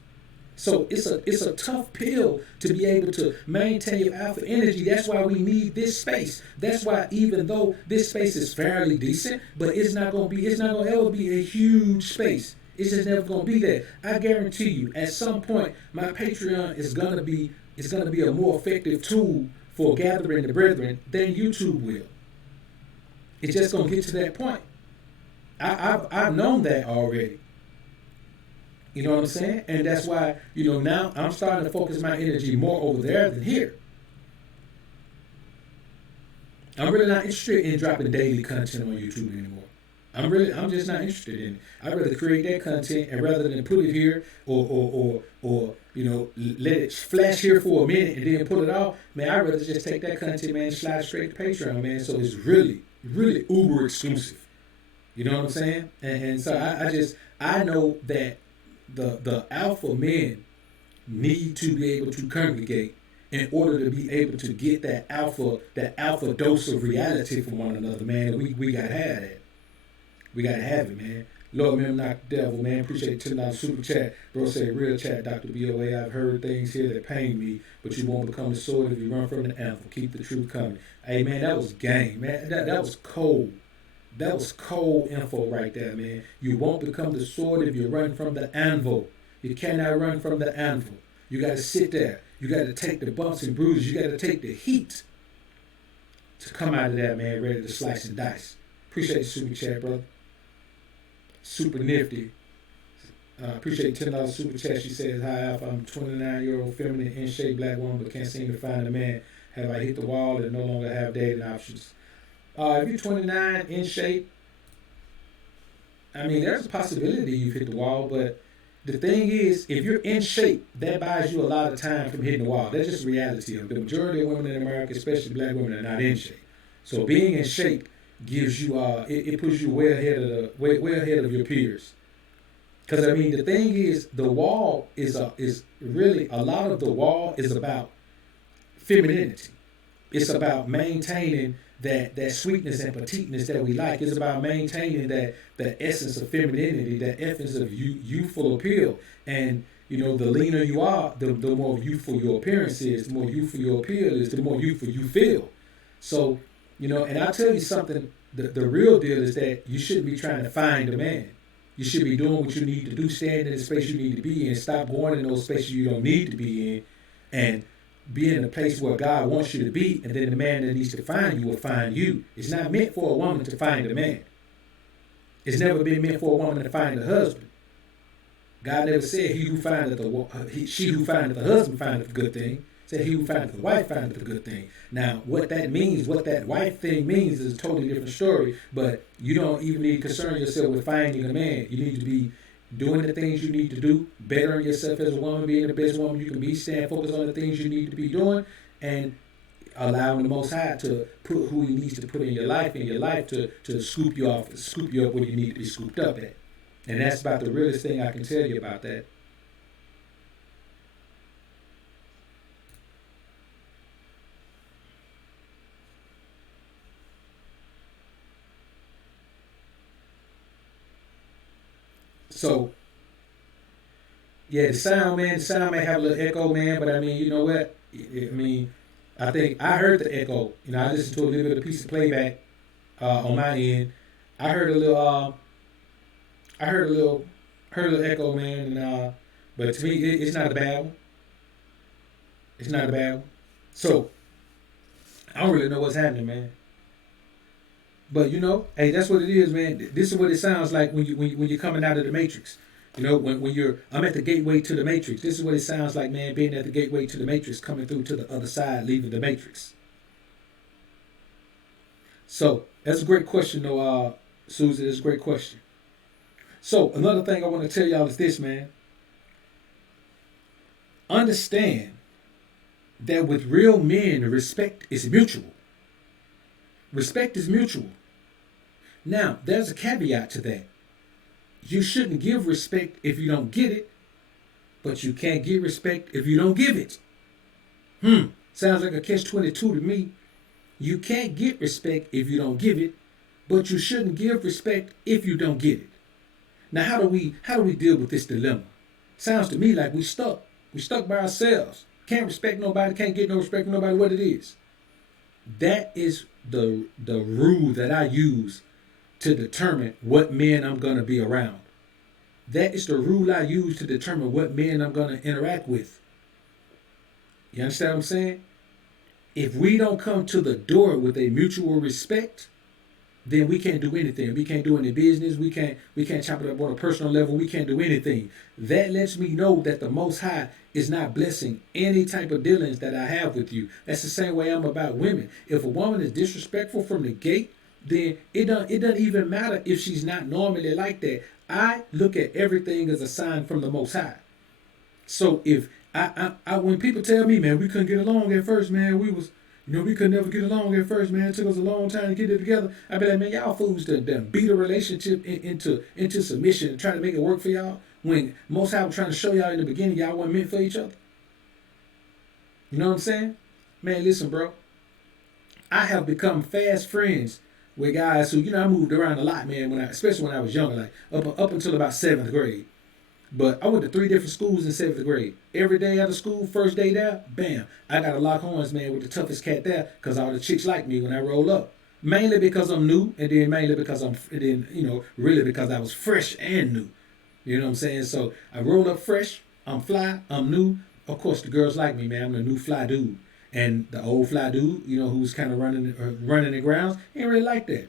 So it's a tough pill to be able to maintain your alpha energy. That's why we need this space. That's why, even though this space is fairly decent, but it's not gonna ever be a huge space. It's just never gonna be there. I guarantee you, at some point, my Patreon is gonna be a more effective tool for gathering the brethren than YouTube will. It's just gonna get to that point. I've known that already. You know what I'm saying? And that's why, now I'm starting to focus my energy more over there than here. I'm really not interested in dropping daily content on YouTube anymore. I'm just not interested in it. I'd rather create that content, and rather than put it here or let it flash here for a minute and then pull it off, man, I'd rather just take that content, man, and slide straight to Patreon, man. So it's really, really uber exclusive. You know what I'm saying? And so I know that the alpha men need to be able to congregate in order to be able to get that alpha dose of reality from one another, man. We gotta have that. We gotta have it, man. Lord, man, not the devil, man. Appreciate $10 super chat. Bro say real chat, Dr. BOA. I've heard things here that pain me, but you won't become the sword if you run from the anvil. Keep the truth coming. Hey, man, that was game, man. That was cold. That was cold info right there, man. You won't become the sword if you run from the anvil. You cannot run from the anvil. You got to sit there. You got to take the bumps and bruises. You got to take the heat to come out of that, man, ready to slice and dice. Appreciate the super chat, brother. Super nifty. Appreciate $10 super chat. She says, hi, Alpha. I'm a 29-year-old feminine, in-shape black woman, but can't seem to find a man. Have I hit the wall and no longer have dating options? If you're 29, in shape, I mean, there's a possibility you've hit the wall, but the thing is, if you're in shape, that buys you a lot of time from hitting the wall. That's just the reality of it. The majority of women in America, especially black women, are not in shape. So being in shape gives you, it puts you way ahead of your peers. Because I mean, the thing is, the wall is really, a lot of the wall is about femininity. It's about maintaining that sweetness and petiteness that we like. It's about maintaining that essence of femininity, that essence of youthful appeal. And, the leaner you are, the more youthful your appearance is, the more youthful your appeal is, the more youthful you feel. So, and I'll tell you something, the real deal is that you shouldn't be trying to find a man. You should be doing what you need to do, stand in the space you need to be in, stop going in those spaces you don't need to be in, and be in a place where God wants you to be, and then the man that needs to find you will find you. It's not meant for a woman to find a man. It's never been meant for a woman to find a husband. God never said she who findeth a husband findeth a good thing. Said he who findeth a wife findeth a good thing. Now, what that means, what that wife thing means, is a totally different story. But you don't even need to concern yourself with finding a man. You need to be doing the things you need to do, bettering yourself as a woman, being the best woman you can be, staying focused on the things you need to be doing, and allowing the Most High to put who He needs to put in your life to scoop you up where you need to be scooped up at. And that's about the realest thing I can tell you about that. So yeah, the sound may have a little echo, man, but I mean, you know what? I mean, I think I heard the echo. You know, I listened to a little bit of piece of playback on my end. I heard a little, I heard a little echo, man. And but to me, it's not a bad one. It's not a bad one. So I don't really know what's happening, man. But you know, hey, that's what it is, man. This is what it sounds like when you're coming out of the matrix. You know, when you're I'm at the gateway to the matrix. This is what it sounds like, man, being at the gateway to the matrix, coming through to the other side, leaving the matrix. So that's a great question, though, Susie. That's a great question. So another thing I want to tell y'all is this, man. Understand that with real men, respect is mutual. Respect is mutual. Now, there's a caveat to that. You shouldn't give respect if you don't get it, but you can't get respect if you don't give it. Sounds like a catch-22 to me. You can't get respect if you don't give it, but you shouldn't give respect if you don't get it. Now, how do we deal with this dilemma? Sounds to me like we stuck. We stuck by ourselves. Can't respect nobody, can't get no respect from nobody, what it is. That is the rule that I use to determine what men I'm going to be around. That is the rule I use to determine what men I'm going to interact with. You understand what I'm saying? If we don't come to the door with a mutual respect, then we can't do anything. We can't do any business. We can't chop it up on a personal level. We can't do anything. That lets me know that the Most High is not blessing any type of dealings that I have with you. That's the same way I'm about women. If a woman is disrespectful from the gate, then it doesn't even matter if she's not normally like that. I look at everything as a sign from the Most High. So if I when people tell me, man, we couldn't get along at first, man, we could never get along at first, man. It took us a long time to get it together. I be like, man, y'all fools done beat a relationship into submission and try to make it work for y'all when Most High was trying to show y'all in the beginning y'all weren't meant for each other. You know what I'm saying? Man, listen, bro. I have become fast friends with guys who, I moved around a lot, man, especially when I was younger, like up until about 7th grade. But I went to 3 different schools in 7th grade. Every day out of school, first day there, bam, I got to lock horns, man, with the toughest cat there because all the chicks like me when I roll up. Mainly because I'm new, and then mainly because really because I was fresh and new. You know what I'm saying? So I roll up fresh, I'm fly, I'm new. Of course, the girls like me, man. I'm the new fly dude. And the old fly dude, who's kind of running the grounds, ain't really like that.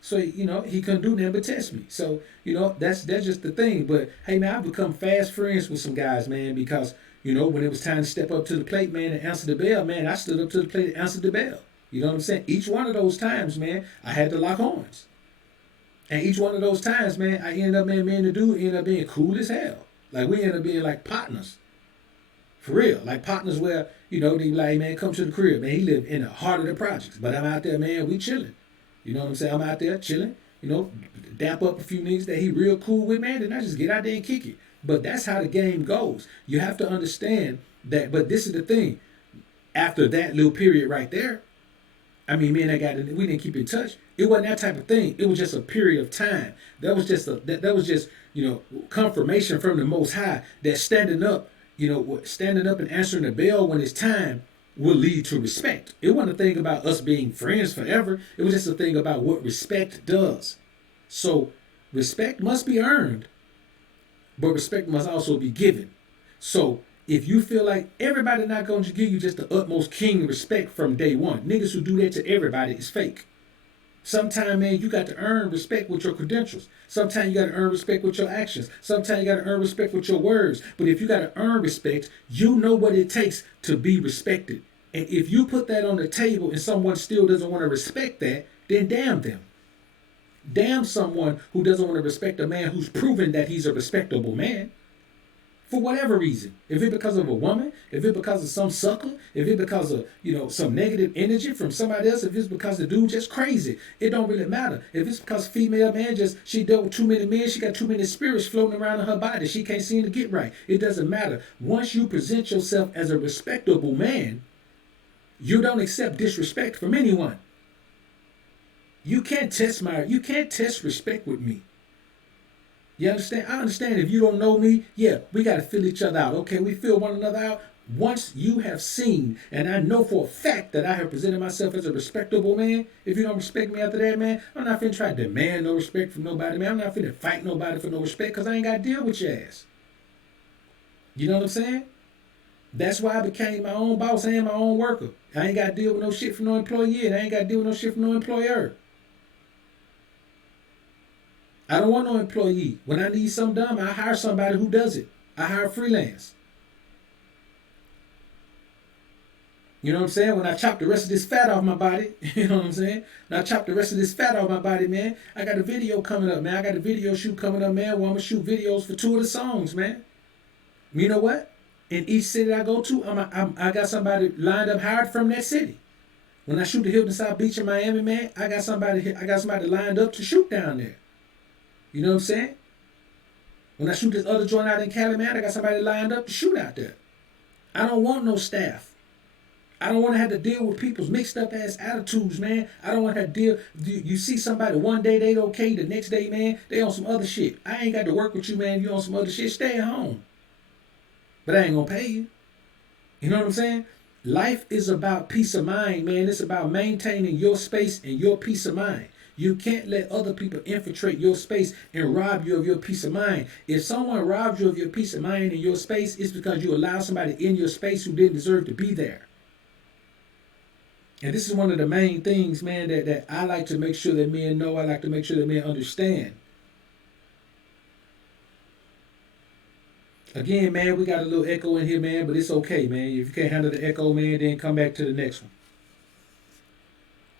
So, he couldn't do nothing but test me. So, that's just the thing. But, hey, man, I've become fast friends with some guys, man, because, when it was time to step up to the plate, man, and answer the bell, man, I stood up to the plate and answered the bell. You know what I'm saying? Each one of those times, man, I had to lock horns. And each one of those times, man, I ended up, man, the dude ended up being cool as hell. Like, we ended up being like partners. For real. Like partners where, they be like, man, come to the crib. Man, he live in the heart of the projects. But I'm out there, man, we chilling. You know what I'm saying? I'm out there chilling, dap up a few niggas that he real cool with, man, and I just get out there and kick it. But that's how the game goes. You have to understand that, but this is the thing. After that little period right there, I mean, me and that guy, we didn't keep in touch. It wasn't that type of thing. It was just a period of time. That was just confirmation from the Most High that standing up and answering the bell when it's time will lead to respect. It wasn't a thing about us being friends forever. It was just a thing about what respect does. So respect must be earned, but respect must also be given. So if you feel like everybody not going to give you just the utmost king respect from day one, niggas who do that to everybody is fake. Sometimes, man, you got to earn respect with your credentials. Sometimes you got to earn respect with your actions. Sometimes you got to earn respect with your words. But if you got to earn respect, you know what it takes to be respected. And if you put that on the table and someone still doesn't want to respect that, then damn them. Damn someone who doesn't want to respect a man who's proven that he's a respectable man. For whatever reason. If it's because of a woman, if it's because of some sucker, if it's because of, some negative energy from somebody else, if it's because the dude just crazy, it don't really matter. If it's because female man she dealt with too many men, she got too many spirits floating around in her body, she can't seem to get right. It doesn't matter. Once you present yourself as a respectable man, you don't accept disrespect from anyone. You can't test respect with me. You understand? I understand if you don't know me, yeah, we got to fill each other out. Okay, we fill one another out. Once you have seen, and I know for a fact that I have presented myself as a respectable man, if you don't respect me after that, man, I'm not finna try to demand no respect from nobody, man. I'm not finna fight nobody for no respect because I ain't got to deal with your ass. You know what I'm saying? That's why I became my own boss and my own worker. I ain't got to deal with no shit from no employee, and I ain't got to deal with no shit from no employer. I don't want no employee. When I need something done, I hire somebody who does it. I hire freelance. You know what I'm saying? When I chop the rest of this fat off my body, you know what I'm saying? When I chop the rest of this fat off my body, man, I got a video coming up, man. I got a video shoot coming up, man, where I'm going to shoot videos for 2 of the songs, man. You know what? In each city I go to, I got somebody lined up hired from that city. When I shoot the Hilton South Beach in Miami, man, I got somebody lined up to shoot down there. You know what I'm saying? When I shoot this other joint out in Cali, man, I got somebody lined up to shoot out there. I don't want no staff. I don't want to have to deal with people's mixed up ass attitudes, man. I don't want to have to deal. You see somebody one day they okay, the next day, man, they on some other shit. I ain't got to work with you, man. You on some other shit, stay at home. But I ain't gonna pay you. You know what I'm saying? Life is about peace of mind, man. It's about maintaining your space and your peace of mind. You can't let other people infiltrate your space and rob you of your peace of mind. If someone robs you of your peace of mind in your space, it's because you allow somebody in your space who didn't deserve to be there. And this is one of the main things, man, that I like to make sure that men know. I like to make sure that men understand. Again, man, we got a little echo in here, man, but it's okay, man. If you can't handle the echo, man, then come back to the next one.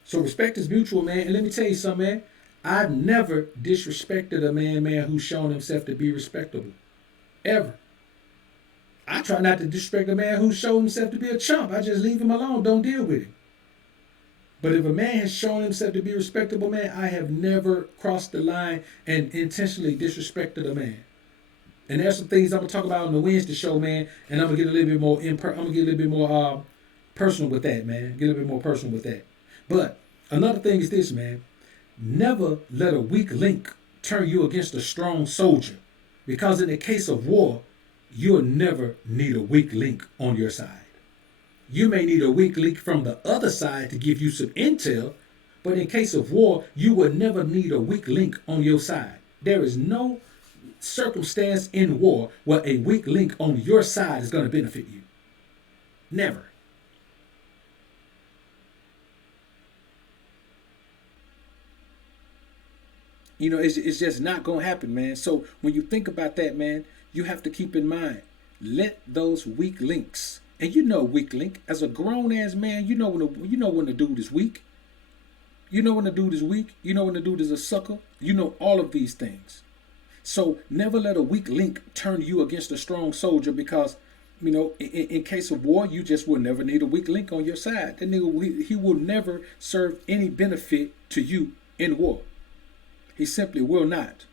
So respect is mutual, man. And let me tell you something, man. I've never disrespected a man, who's shown himself to be respectable. Ever. I try not to disrespect a man who's shown himself to be a chump. I just leave him alone. Don't deal with him. But if a man has shown himself to be respectable, man, I have never crossed the line and intentionally disrespected a man. And there's some things I'm gonna talk about on the Wednesday show, man. And I'm gonna get a little bit more personal with that, man. Get a little bit more personal with that. But another thing is this, man. Never let a weak link turn you against a strong soldier. Because in the case of war, you'll never need a weak link on your side. You may need a weak link from the other side to give you some intel, but in case of war, you will never need a weak link on your side. There is no circumstance in war where a weak link on your side is going to benefit you. Never. You know, it's just not going to happen, man. So when you think about that, man, you have to keep in mind, let those weak links, and you know weak link, as a grown-ass man, you know when the dude is weak. You know when the dude is weak. You know when the dude is a sucker. You know all of these things. So never let a weak link turn you against a strong soldier because, you know, in case of war, you just will never need a weak link on your side. That nigga, he will never serve any benefit to you in war. He simply will not.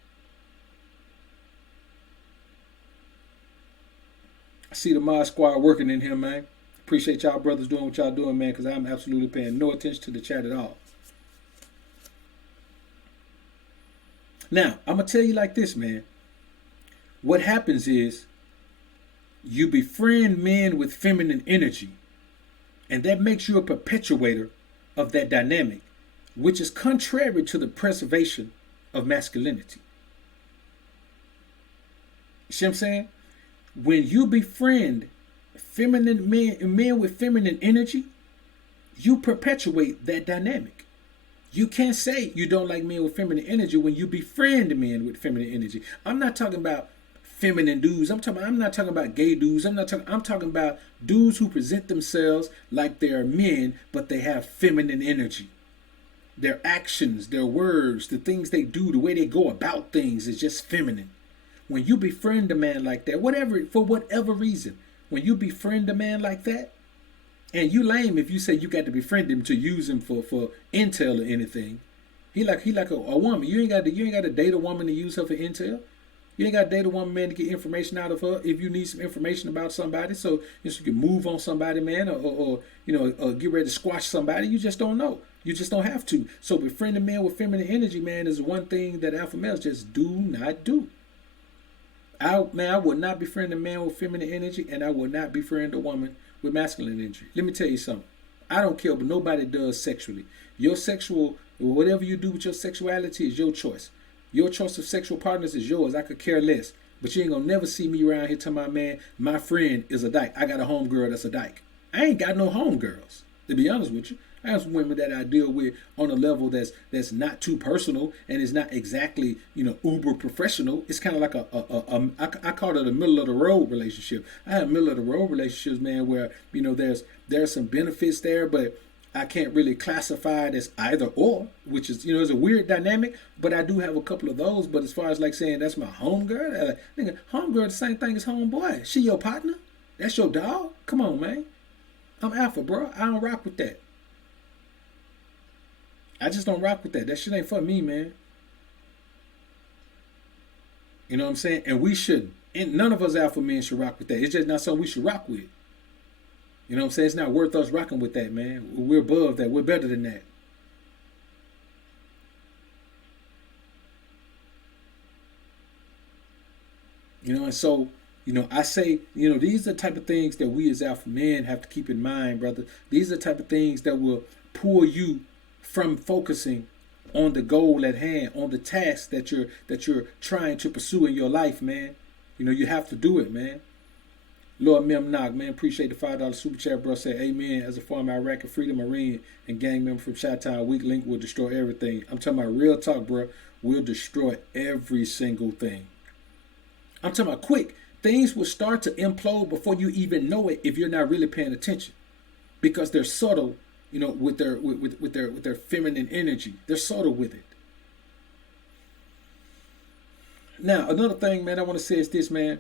I see the Mod Squad working in here, man. Appreciate y'all brothers doing what y'all doing, man, because I'm absolutely paying no attention to the chat at all. Now, I'm going to tell you like this, man. What happens is you befriend men with feminine energy, and that makes you a perpetuator of that dynamic, which is contrary to the preservation of masculinity. You see what I'm saying? When you befriend feminine men with feminine energy, you perpetuate that dynamic. You can't say you don't like men with feminine energy when you befriend men with feminine energy. I'm not talking about feminine dudes. I'm not talking about gay dudes. I'm talking about dudes who present themselves like they're men, but they have feminine energy. Their actions, their words, the things they do, the way they go about things is just feminine. When you befriend a man like that, for whatever reason, when you befriend a man like that, and you lame if you say you got to befriend him to use him for intel or anything. He like a woman. You ain't got to date a woman to use her for intel. You ain't got to date a woman, man, to get information out of her if you need some information about somebody, so you can move on somebody, man, or get ready to squash somebody. You just don't know. You just don't have to. So befriending men with feminine energy, man, is one thing that alpha males just do not do. I would not befriend a man with feminine energy, and I would not befriend a woman with masculine energy. Let me tell you something. I don't care what nobody does sexually. Your sexual, whatever you do with your sexuality is your choice. Your choice of sexual partners is yours. I could care less. But you ain't gonna never see me around here telling my man, my friend is a dyke. I got a homegirl that's a dyke. I ain't got no homegirls, to be honest with you. I have some women that I deal with on a level that's not too personal and is not exactly, uber professional. It's kind of like I call it a middle of the road relationship. I have middle of the road relationships, man, where there's some benefits there, but I can't really classify it as either or, which is it's a weird dynamic. But I do have a couple of those. But as far as like saying that's my homegirl, nigga, homegirl the same thing as homeboy. She your partner? That's your dog? Come on, man. I'm alpha, bro. I don't rock with that. I just don't rock with that. That shit ain't for me, man. You know what I'm saying? And we shouldn't. And none of us alpha men should rock with that. It's just not something we should rock with. You know what I'm saying? It's not worth us rocking with that, man. We're above that. We're better than that. And so, I say, these are the type of things that we as alpha men have to keep in mind, brother. These are the type of things that will pull you from focusing on the goal at hand, on the task that you're trying to pursue in your life, man. You have to do it, man. Lord Mem Knock, man, appreciate the $5 super chat, bro. Say amen. As a former Iraqi Freedom Marine and gang member from Chi-Town, weak link will destroy everything. I'm talking about real talk, bro. We'll destroy every single thing. I'm talking about quick. Things will start to implode before you even know it if you're not really paying attention, because they're subtle. With their feminine energy, they're subtle with it. Now, another thing, man, I want to say is this, man.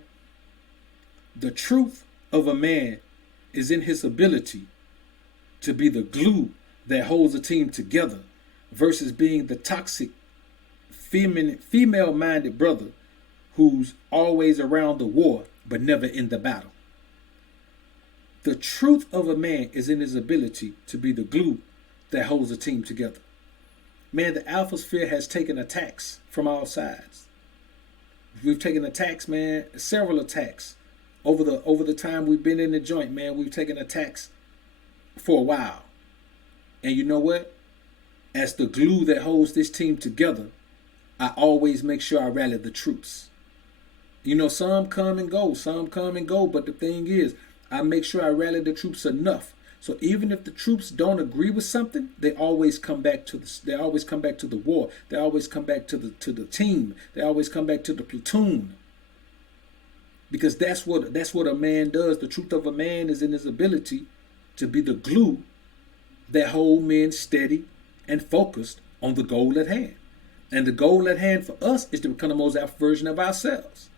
The truth of a man is in his ability to be the glue that holds a team together versus being the toxic female-minded brother who's always around the war but never in the battle. The truth of a man is in his ability to be the glue that holds a team together. Man, the alpha sphere has taken attacks from all sides. We've taken attacks, man, several attacks. Over the time we've been in the joint, man, we've taken attacks for a while. And you know what? As the glue that holds this team together, I always make sure I rally the troops. Some come and go, but the thing is, I make sure I rally the troops enough. So even if the troops don't agree with something, they always come back to the war. They always come back to the team. They always come back to the platoon. Because that's what a man does. The truth of a man is in his ability to be the glue that holds men steady and focused on the goal at hand. And the goal at hand for us is to become the most alpha version of ourselves.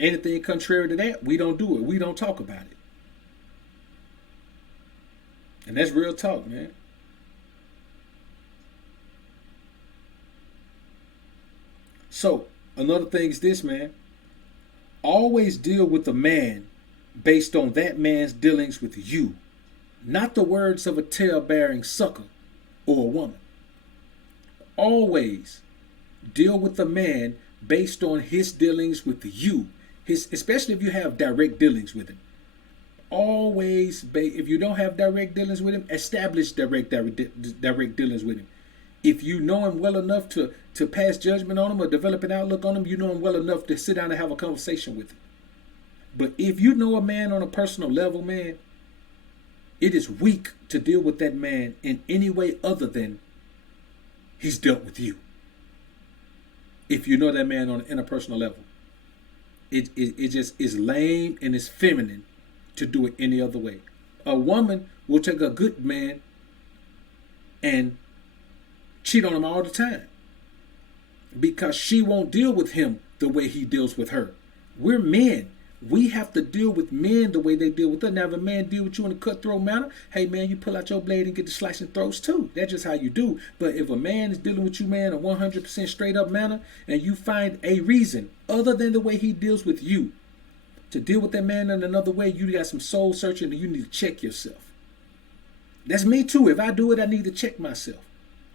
Anything contrary to that, we don't do it. We don't talk about it. And that's real talk, man. So, another thing is this, man. Always deal with the man based on that man's dealings with you. Not the words of a tale-bearing sucker or a woman. Always deal with the man based on his dealings with you. Especially if you have direct dealings with him. Always, if you don't have direct dealings with him, establish direct dealings with him. If you know him well enough to pass judgment on him or develop an outlook on him, you know him well enough to sit down and have a conversation with him. But if you know a man on a personal level, man, it is weak to deal with that man in any way other than he's dealt with you. If you know that man on an interpersonal level. It just is lame and it's feminine to do it any other way. A woman will take a good man and cheat on him all the time because she won't deal with him the way he deals with her. We're men. We have to deal with men the way they deal with us. Now, if a man deal with you in a cutthroat manner, hey, man, you pull out your blade and get to slicing throats too. That's just how you do. But if a man is dealing with you, man, in a 100% straight up manner, and you find a reason other than the way he deals with you to deal with that man in another way, you got some soul searching and you need to check yourself. That's me too. If I do it, I need to check myself.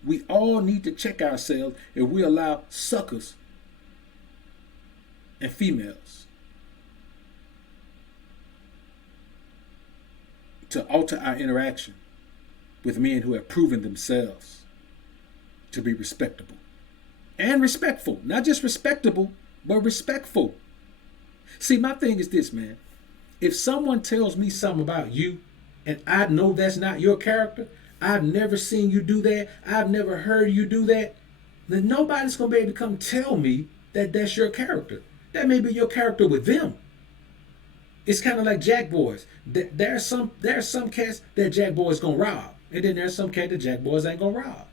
We all need to check ourselves if we allow suckers and females to alter our interaction with men who have proven themselves to be respectable and respectful. Not just respectable, but respectful. See, my thing is this, man. If someone tells me something about you and I know that's not your character, I've never seen you do that, I've never heard you do that, then nobody's going to be able to come tell me that that's your character. That may be your character with them. It's kind of like Jack Boys. There's some cats that Jack Boys going to rob. And then there's some cat that Jack Boys ain't going to rob.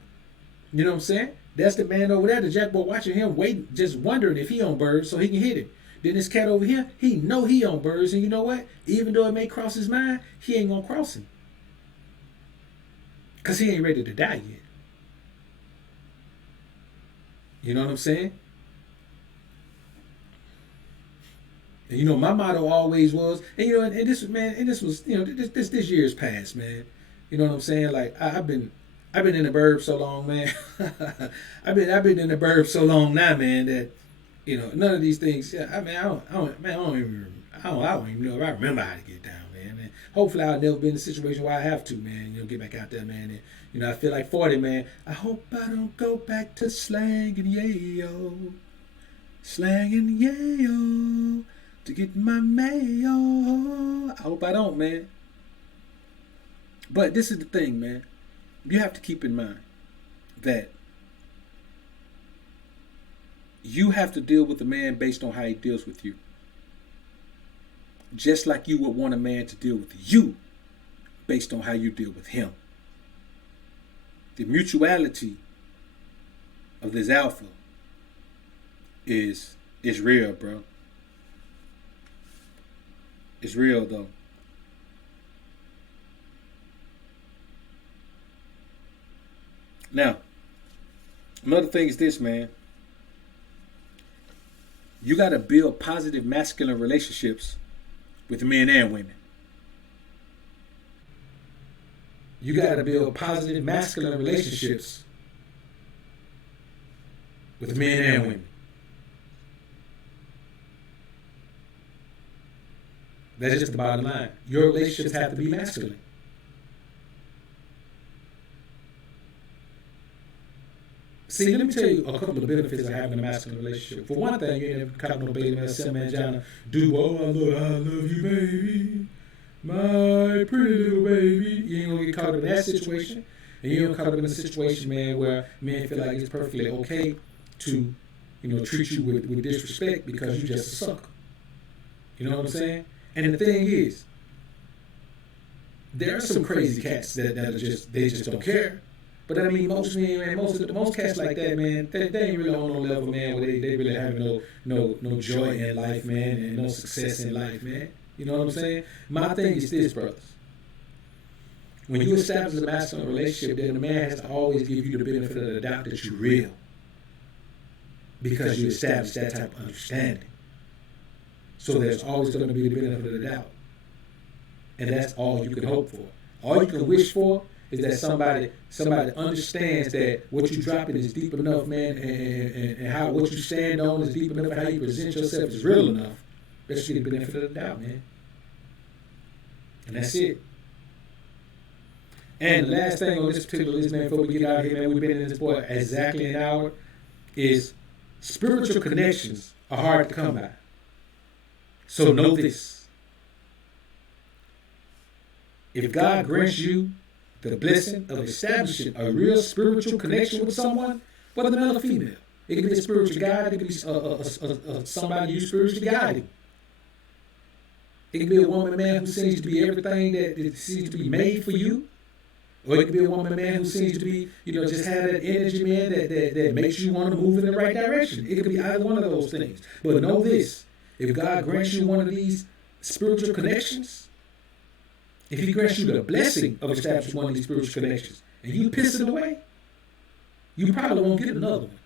You know what I'm saying? That's the man over there, the Jack Boy watching him, waiting, just wondering if he on birds so he can hit him. Then this cat over here, he know he on birds, and you know what? Even though it may cross his mind, he ain't gonna cross him. Because he ain't ready to die yet. You know what I'm saying? And you know, my motto always was, and you know, and this was, you know, this year's past, man. You know what I'm saying? Like I've been in the burb so long, man. I've been in the burb so long now, man, that you know, none of these things. Yeah, I mean, I don't even know if I remember how to get down, man. And hopefully, I'll never be in a situation where I have to, man. You know, get back out there, man. And you know, I feel like 40, man. I hope I don't go back to slanging yayo, to get my mayo. I hope I don't, man. But this is the thing, man. You have to keep in mind that you have to deal with a man based on how he deals with you. Just like you would want a man to deal with you based on how you deal with him. The mutuality of this alpha is real, bro. It's real, though. Now, another thing is this, man. You got to build positive masculine relationships with men and women. You got to build positive masculine relationships with men and women. That's just the bottom line. Your relationships have to be masculine. See, let me tell you a couple of benefits of having a masculine relationship. For one thing, you ain't never caught no baby man, Jana, do, oh, I love you, baby, my pretty little baby. You ain't gonna get caught up in that situation. And you don't caught up in a situation, man, where men feel like it's perfectly okay to, you know, treat you with disrespect because you just a sucker. You know what I'm saying? And the thing is, there are some crazy cats that are just don't care. But I mean, most men, man, most cats like that, man, they ain't really on no level, man, where they really have no joy in life, man, and no success in life, man. You know what I'm saying? My thing is this, brothers. When you establish a masculine relationship, then the man has to always give you the benefit of the doubt that you're real. Because you establish that type of understanding. So there's always going to be the benefit of the doubt. And that's all you can hope for. All you can wish for is that somebody understands that what you're dropping is deep enough, man, and how what you stand on is deep enough, how you present yourself is real enough. That you get the benefit of the doubt, man. And that's it. And the last thing on this particular list, man, before we get out of here, man, we've been in this boy exactly an hour, is spiritual connections are hard to come by. So know this. If God grants you the blessing of establishing a real spiritual connection with someone, whether male or female, it can be a spiritual guide, it can be somebody you spiritually guiding. It can be a woman, man, who seems to be everything that seems to be made for you. Or it could be a woman, man, who seems to be, you know, just have that energy, man, that makes you want to move in the right direction. It could be either one of those things. But know this, if God grants you one of these spiritual connections, if he grants you the blessing of establishing one of these spiritual connections, and you piss it away, you probably won't get another one.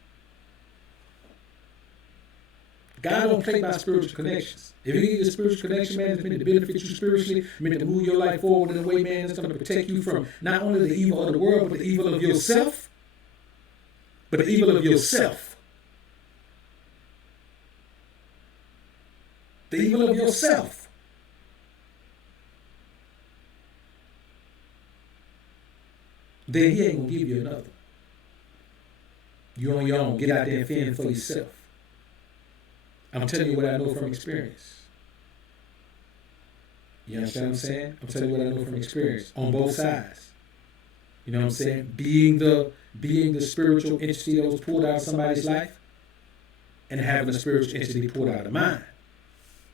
God don't play by spiritual connections. If he gives you a spiritual connection, man, it's meant to benefit you spiritually, meant to move your life forward in a way, man, that's going to protect you from not only the evil of the world, but the evil of yourself. But the evil of yourself. the evil of yourself. Then he ain't gonna give you another. You on your own. Get out there and fend for yourself. I'm telling you what I know from experience. You understand what I'm saying? I'm telling you what I know from experience on both sides. You know what I'm saying? Being the spiritual entity that was pulled out of somebody's life, and having a spiritual entity pulled out of mine.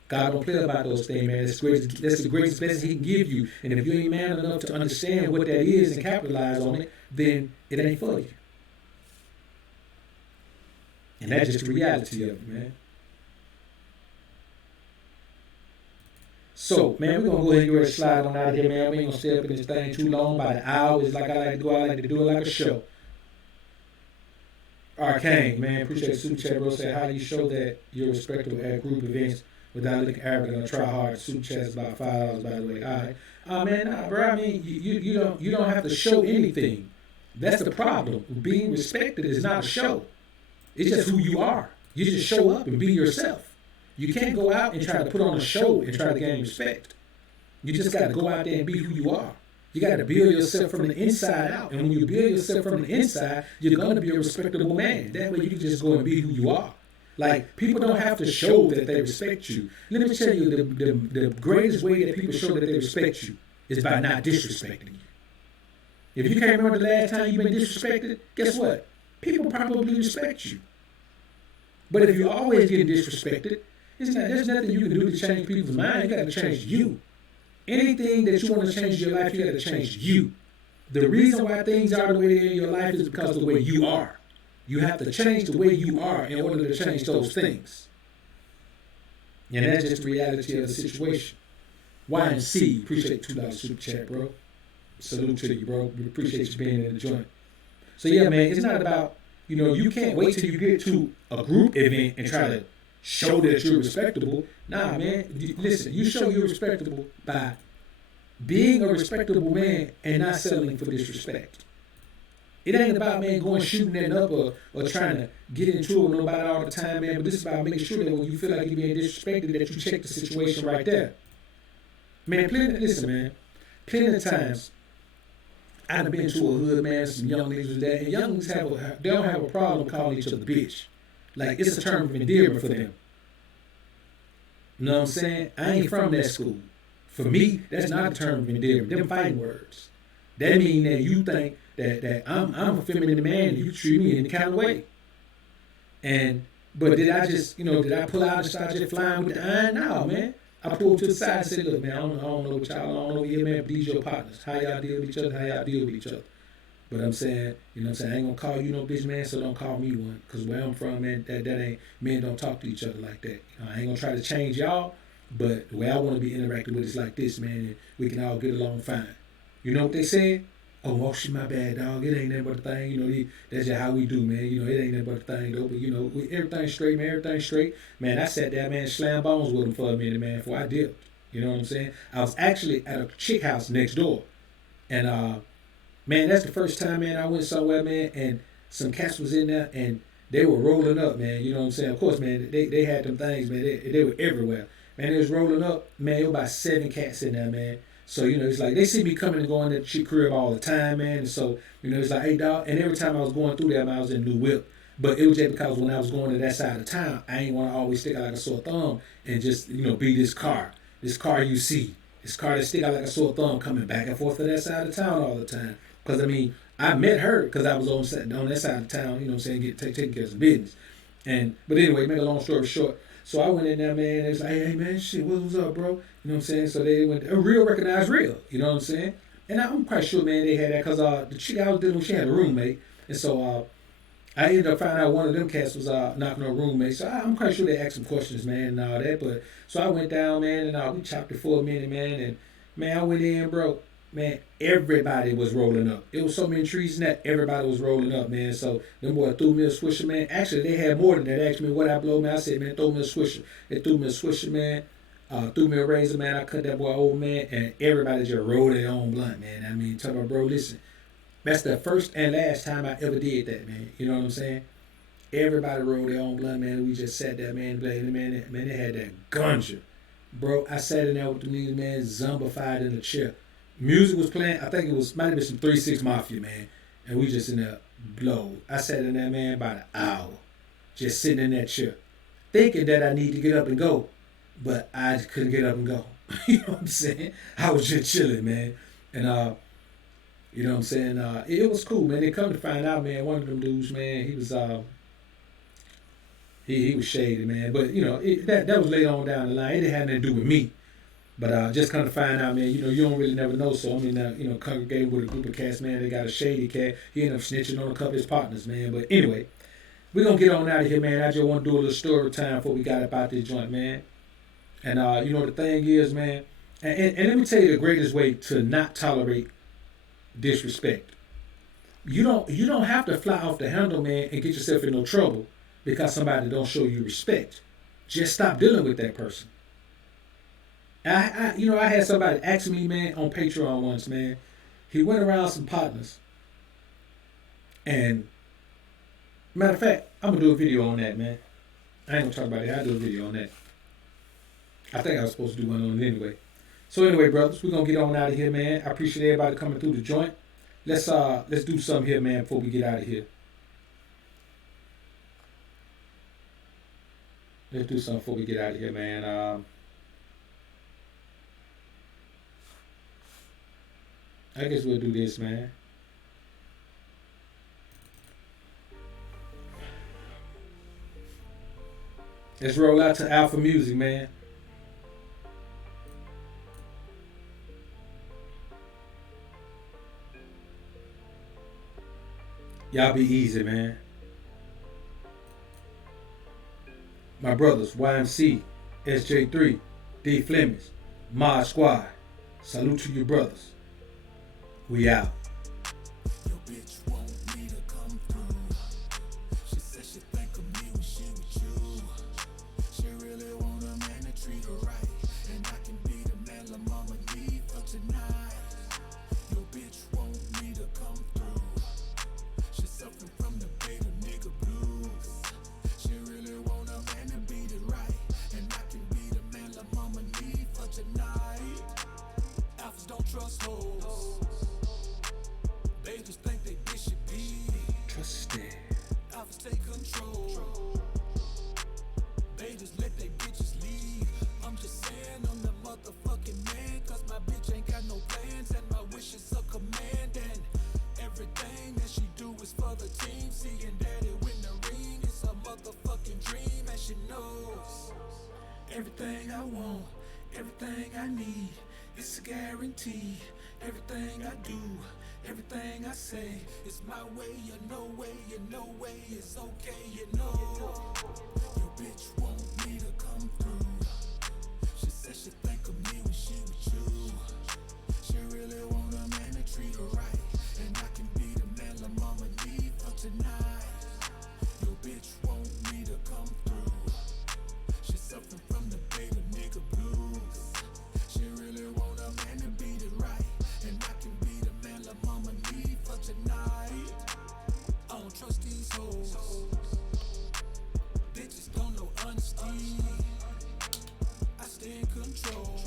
God don't play about those things, man. That's the greatest blessing He can give you. And if you ain't man enough to understand what that is and capitalize on it, then it ain't for you. And that's just the reality of it, man. So, man, we're going to go ahead and get ready to slide on out of here, man. We ain't going to stay up in this thing too long. By the hour, it's like I like to do. I like to do it like a show. Arcane, man, appreciate the super chat, bro. Say, how do you show that you're respectable at group events without looking arrogant or try hard? Super chat's about $5, by the way. All right. Man, nah, bro, I mean, you don't have to show anything. That's the problem. Being respected is not a show. It's just who you are. You just show up and be yourself. You can't go out and try to put on a show and try to gain respect. You just got to go out there and be who you are. You got to build yourself from the inside out. And when you build yourself from the inside, you're going to be a respectable man. That way you can just go and be who you are. Like, people don't have to show that they respect you. Let me tell you, the greatest way that people show that they respect you is by not disrespecting you. If you can't remember the last time you've been disrespected, guess what? People probably respect you. But if you're always getting disrespected, there's nothing you can do to change people's mind. You got to change you. Anything that you want to change in your life, you got to change you. The reason why things are the way they are in your life is because of the way you are. You have to change the way you are in order to change those things. And that's just the reality of the situation. YNC, appreciate $2 super chat, bro. Salute to you, bro. We appreciate you being in the joint. So yeah, man, it's not about, you can't wait till you get to a group event and try to show that you're respectable. Nah, man. Listen, you show you're respectable by being a respectable man and not settling for disrespect. It ain't about, man, going shooting that up or trying to get into it with nobody all the time, man. But this is about making sure that when you feel like you're being disrespected, that you check the situation right there. Man, plenty of times I've been to a hood, man, some young niggas was there, and young niggas they don't have a problem calling each other bitch. Like, it's a term of endearment for them. You know what I'm saying? I ain't from that school. For me, that's not a term of endearment. Them fighting words. That mean that you think that I'm a feminine man and you treat me in the kind of way. But did I just, did I pull out and start just flying with the iron? No, man. I pulled to the side and said, look, man, I don't know what y'all, I don't know you, man, but these your partners. How y'all deal with each other, how y'all deal with each other. But I'm saying, I ain't gonna call you no bitch, man, so don't call me one. Because where I'm from, man, that ain't, men don't talk to each other like that. I ain't gonna try to change y'all, but the way I want to be interacted with is like this, man, and we can all get along fine. You know what they said? Oh, shit, my bad, dog. It ain't nothing but a thing. That's just how we do, man. It ain't nothing but a thing, though. But, everything's straight, man. Everything's straight. Man, I sat there, man, slam bones with him for a minute, man, before I dipped. You know what I'm saying? I was actually at a chick house next door. And, man, that's the first time, man, I went somewhere, man, and some cats was in there, and they were rolling up, man. You know what I'm saying? Of course, man, they had them things, man. They were everywhere. Man, they was rolling up. Man, there were about 7 cats in there, man. So, it's like they see me coming and going to the chick crib all the time, man. And so, it's like, hey, dog. And every time I was going through there, man, I was in New Whip. But it was just because when I was going to that side of town, I ain't want to always stick out like a sore thumb and just, be this car you see. This car that stick out like a sore thumb coming back and forth to that side of town all the time. Because, I met her because I was on that side of town, taking care of some business. But anyway, make a long story short. So I went in there, man, and it was like, hey, man, shit, what's up, bro? You know what I'm saying? So they went, real recognized real, you know what I'm saying? And I'm quite sure, man, they had that because the chick I was dealing with, she had a roommate. And so I ended up finding out one of them cats was knocking on a roommate. So I'm quite sure they asked some questions, man, and all that. But so I went down, man, and we chopped it for a minute, man. And, man, I went in, bro. Man, everybody was rolling up. It was so many trees in that, everybody was rolling up, man. So them boy threw me a swisher, man. Actually, they had more than that. They asked me what I blow, man. I said, man, throw me a swisher. They threw me a swisher, man. Threw me a razor, man. I cut that boy old, man. And everybody just rolled their own blunt, man. Tell me, bro, listen. That's the first and last time I ever did that, man. You know what I'm saying? Everybody rolled their own blunt, man. We just sat there, man, playing, man. Man, they had that ganja. Bro, I sat in there with the niggas, man, zombified in the chair. Music was playing. I think it was might have been some 3-6 Mafia, man. And we just in there blow. I sat in there, man, about an hour. Just sitting in that chair. Thinking that I need to get up and go. But I just couldn't get up and go. You know what I'm saying? I was just chilling, man. And you know what I'm saying? It was cool, man. They come to find out, man, one of them dudes, man, he was he was shady, man. But you know, that was later on down the line. It didn't have nothing to do with me. But just kind of find out, man, you know, you don't really never know. So, I mean, you know, congregating with a group of cats, man, they got a shady cat. He ended up snitching on a couple of his partners, man. But anyway, we're going to get on out of here, man. I just want to do a little story time before we got up out this joint, man. And, you know, the thing is, man, and let me tell you the greatest way to not tolerate disrespect. You don't have to fly off the handle, man, and get yourself in no trouble because somebody don't show you respect. Just stop dealing with that person. You know, I had somebody ask me, man, on Patreon once, man. He went around some partners. And, matter of fact, I'm going to do a video on that, man. I ain't going to talk about it. I'll do a video on that. I think I was supposed to do one on it anyway. So anyway, brothers, we're going to get on out of here, man. I appreciate everybody coming through the joint. Let's do something here, man, before we get out of here. Let's do something before we get out of here, man. I guess we'll do this, man. Let's roll out to Alpha Music, man. Y'all be easy, man. My brothers, YMC, SJ3, D Flemings, Mod Squad. Salute to you brothers. We out. Your bitch want me to come through. She said she think of me when she with you. She really want a man to treat her right. And I can be the man la mama need for tonight. Your bitch want me to come through. She suffering from the beta nigga blues. She really want a man to beat it right. And I can be the man la mama need for tonight. Alphas don't trust hoes. They just think they dish it big. Trusted. Alphas take control. They just let they bitches lead. I'm just saying I'm the motherfucking man. Cause my bitch ain't got no plans. And my wish is a command. And everything that she do is for the team. Seeing daddy win the ring is a motherfucking dream. And she knows everything I want, everything I need, it's a guarantee. Everything I do, everything I say, it's my way, you know way, you know way, it's okay, you know. Your bitch want me to come through. She said she think of me when she with you. She really want a man to treat her right. And I can be the man la mama need for tonight. Your bitch want me to come through. She suffering from the beta nigga blues. She really want a man to beat it right. And I can be the man la mama need for tonight. I don't trust these hoes. Bitches don't know honesty. I stay in control.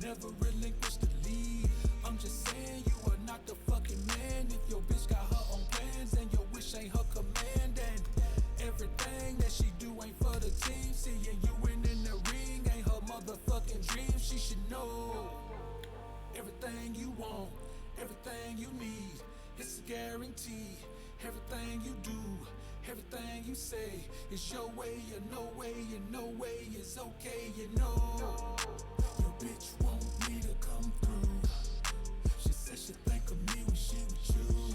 Never relinquish the lead. I'm just saying you are not the fucking man. If your bitch got her own plans and your wish ain't her command. And everything that she do ain't for the team. Seeing you in the ring ain't her motherfucking dream. She should know everything you want, everything you need, it's a guarantee. Everything you do, everything you say, it's your way, you know way, you know way, it's okay, you know. Your bitch want me to come through. She said she think of me when she with you.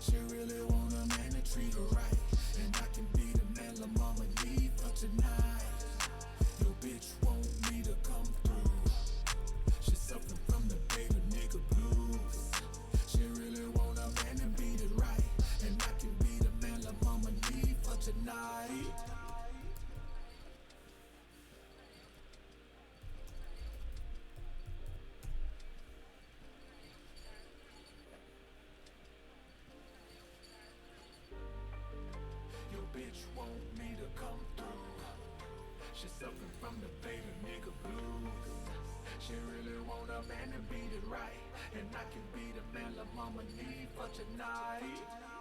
She really want a man to treat her right. And I can be the man la mama need for tonight. Your bitch want me to come through. She suffering from the beta nigga blues. She really want a man to beat it right. And I can be the man la mama need for tonight. Your bitch want me to come through. She suffering from the baby nigga blues. She really want a man to beat it right, and I can be the man la mama need for tonight.